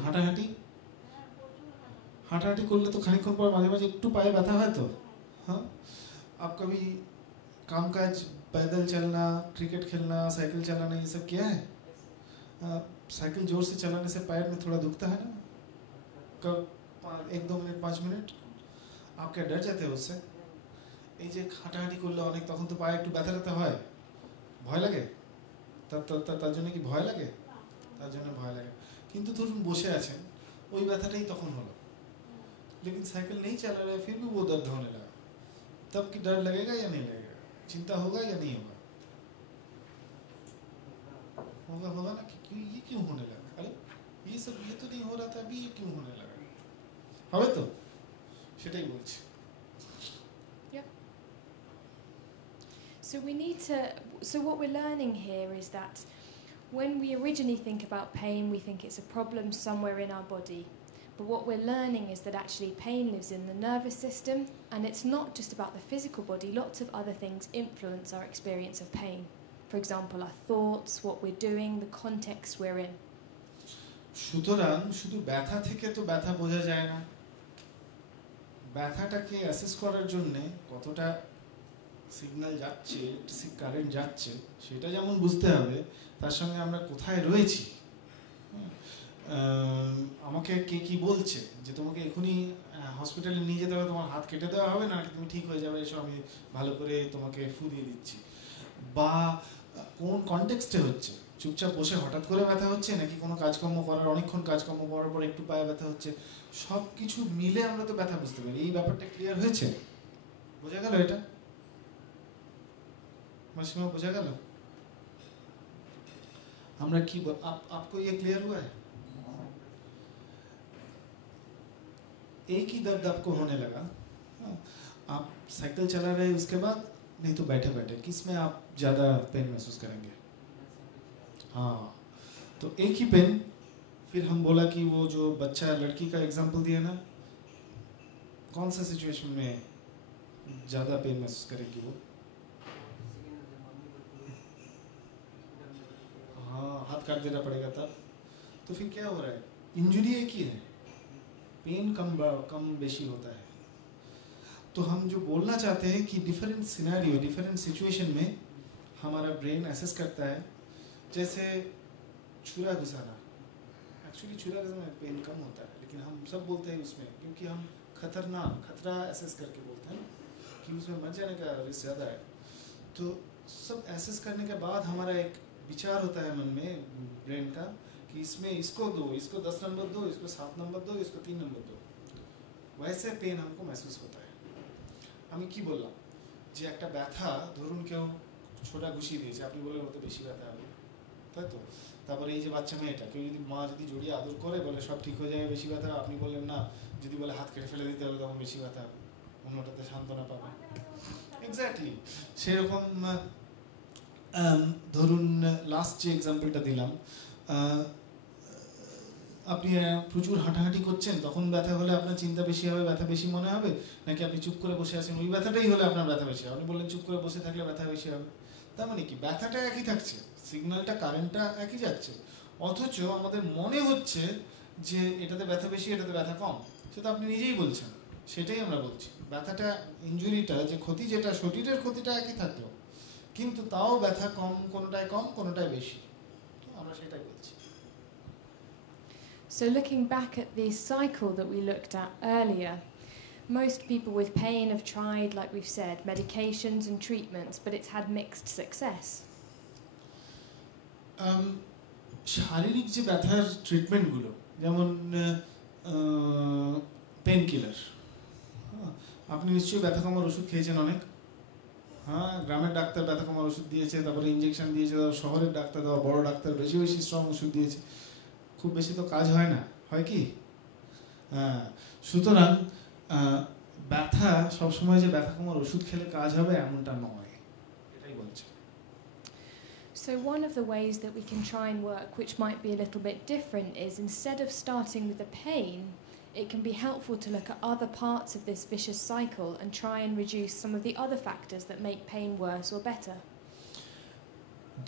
হাঁটাহাঁটি করলে তো খানিকক্ষণ পর মাঝে মাঝে একটু পায়ে ব্যথা হয় তো, হ্যাঁ? आप कभी कामकाज पैदल चलना, क्रिकेट खेलना, साइकिल चलाना ये सब किया है? साइकिल जोर से चलाने से पैर में थोड़ा दुखता है ना, कब 1-2 मिनट 5 मिनट। आप क्या डर जाते हो उससे? এই যে হাঁটাহাঁটি করলে অনেক তখন তো পায়ে একটু ব্যথা ব্যথা হয়, ভয় লাগে? তার জন্য কি ভয় লাগে? তার জন্য ভয় লাগে। কিন্তু ধরুন বসে আছেন, ওই ব্যথাটাই তখন হলো, लेकिन साइकिल नहीं चला रहा है फिर भी वो दर्द होने लगा, तब की डर लगेगा या नहीं लगेगा? चिंता होगा या नहीं होगा? होगा ना कि क्यों ये क्यों होने लगा, अरे ये सब ये तो नहीं हो रहा था, अभी ये क्यों होने लगा? হবে তো? সেটাই বলছি। So we need to. So what we're learning here is that when we originally think about pain, we think it's a problem somewhere in our body. But what we're learning is that actually pain lives in the nervous system, and it's not just about the physical body. Lots of other things influence our experience of pain. For example, our thoughts, what we're doing, the context we're in. সুতরাং শুধু ব্যথা থেকে তো ব্যথা বোঝা যায় না, ব্যথাটাকে assess করার জন্য কতটা সিগন্যাল যাচ্ছে, ইলেকট্রিসিটি কারেন্ট যাচ্ছে সেটা যেমন বুঝতে হবে, তার সঙ্গে আমরা কোথায় রয়েছি। আমাকে কে কি বলছে যে তোমাকে এখনই হসপিটালে নিয়ে যেতে হবে, তোমার হাত কেটে দেওয়া হবে, নাকি তুমি ঠিক হয়ে যাবে, এসো আমি ভালো করে তোমাকে ফু দিয়ে দিচ্ছি, বা কোন কনটেক্সটে হচ্ছে, চুপচাপ বসে হঠাৎ করে ব্যথা হচ্ছে, নাকি কোনো কাজকর্ম করার অনেকক্ষণ কাজকর্ম করার পর একটু পায়ে ব্যথা হচ্ছে, সব কিছু মিলে আমরা তো ব্যথা বুঝতে পারি। এই ব্যাপারটা ক্লিয়ার হয়েছে? বোঝা গেল এটা? मासिमा बुझा गया? हमरा की आपको ये क्लियर हुआ है? एक ही दर्द आपको होने लगा, आप साइकिल चला रहे उसके बाद, नहीं तो बैठे बैठे, किस में आप ज़्यादा पेन महसूस करेंगे? हाँ, तो एक ही पेन। फिर हम बोला कि वो जो बच्चा लड़की का एग्जाम्पल दिया ना, कौन सा सिचुएशन में ज़्यादा पेन महसूस करेगी वो? हाँ, हाथ काट देना पड़ेगा तब। तो फिर क्या हो रहा है? इंजरी एक ही है, पेन कम बेशी होता है। तो हम जो बोलना चाहते हैं कि डिफरेंट सिनेरियो, डिफरेंट सिचुएशन में हमारा ब्रेन एसेस करता है। जैसे छुरा घुसाना, एक्चुअली छुरा घुसाना में पेन कम होता है, लेकिन हम सब बोलते हैं उसमें, क्योंकि हम खतरा एसेस करके बोलते हैं कि उसमें मर जाने का रिस्क ज़्यादा है। तो सब एसेस करने के बाद हमारा एक विचार होता है मन में, ब्रेन का, कि इसमें इसको दो, इसको 10 नंबर दो, इसको 7 नंबर दो, इसको 3 नंबर दो। वैसे पेन हमको महसूस होता है। আমি কি বললাম যে একটা ব্যথা, ধরুন কেউ ছোটা ঘুষিয়ে দিয়েছে, আপনি বললেন ওতে বেশি ব্যথা হবে, তাই তো? তারপরে এই যে বাচ্চা মেয়েটা, কেউ যদি মা যদি জড়িয়ে আদর করে বলে সব ঠিক হয়ে যাবে, বেশি ব্যথা, আপনি বললেন না, যদি বলে হাত কেটে ফেলে দিতে হবে তখন বেশি ব্যথা হবে, অন্যটাতে সান্ত্বনা পাবে। এক্স্যাক্টলি সেরকম। ধরুন লাস্ট যে এক্সাম্পলটা দিলাম, আপনি প্রচুর হাঁটাহাঁটি করছেন, তখন ব্যথা হলে আপনার চিন্তা বেশি হবে, ব্যথা বেশি মনে হবে, নাকি আপনি চুপ করে বসে আছেন, ওই ব্যথাটাই হলে আপনার ব্যথা বেশি হবে? আপনি বললেন চুপ করে বসে থাকলে ব্যথা বেশি হবে। তার মানে কি, ব্যথাটা একই থাকছে, সিগন্যালটা কারেন্টটা একই যাচ্ছে, অথচ আমাদের মনে হচ্ছে যে এটাতে ব্যথা বেশি, এটাতে ব্যথা কম। সেটা আপনি নিজেই বলছেন, সেটাই আমরা বলছি। ব্যথাটা, ইনজুরিটা, যে ক্ষতি, যেটা শরীরের ক্ষতিটা একই থাকলো, কিন্তু তাও ব্যথা কম, কোনোটায় কম, কোনোটায় বেশি, আমরা সেটাই বলছি। So looking back at the cycle that we looked at earlier, most people with pain have tried, like we've said, medications and treatments, but it's had mixed success. শারীরিক যে ব্যথার ট্রিটমেন্টগুলো, যেমন পেন কিলার, আপনি নিশ্চয়ই ব্যথা কমার ওষুধ খেয়েছেন অনেক। হ্যাঁ, গ্রামের ডাক্তার ব্যথা কমার ওষুধ দিয়েছে, তারপরে ইঞ্জেকশন দিয়েছে, তারপর শহরের ডাক্তার, তারপর বড় ডাক্তার বেশি বেশি স্ট্রং ওষুধ দিয়েছে, খুব বেশি তো কাজ হয় না, হয় কি? সুতরাং ব্যথা সবসময় যে ব্যথা কমার ওষুধ খেলে কাজ হবে এমনটা নয়, এটাই বলছে। So one of the ways that we can try and work, which might be a little bit different, is instead of starting with the pain, it can be helpful to look at other parts of this vicious cycle and try and reduce some of the other factors that make pain worse or better.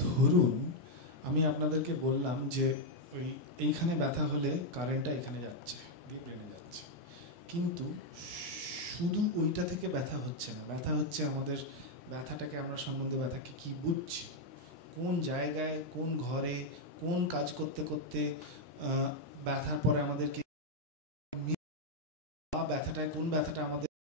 ধরুন আমি আপনাদেরকে বললাম যে ওই এইখানে ব্যথা হলে কারেন্টটা এখানে যাচ্ছে, ব্রেনে যাচ্ছে, কিন্তু শুধু ওইটা থেকে ব্যথা হচ্ছে না, ব্যথা হচ্ছে আমাদের ব্যথাটাকে আমরা সম্বন্ধে ব্যথাকে কি বুঝছি, কোন জায়গায়, কোন ঘরে, কোন কাজ করতে করতে ব্যথার পরে আমাদেরকে ব্যথাটায় কোন ব্যথাটা আমাদের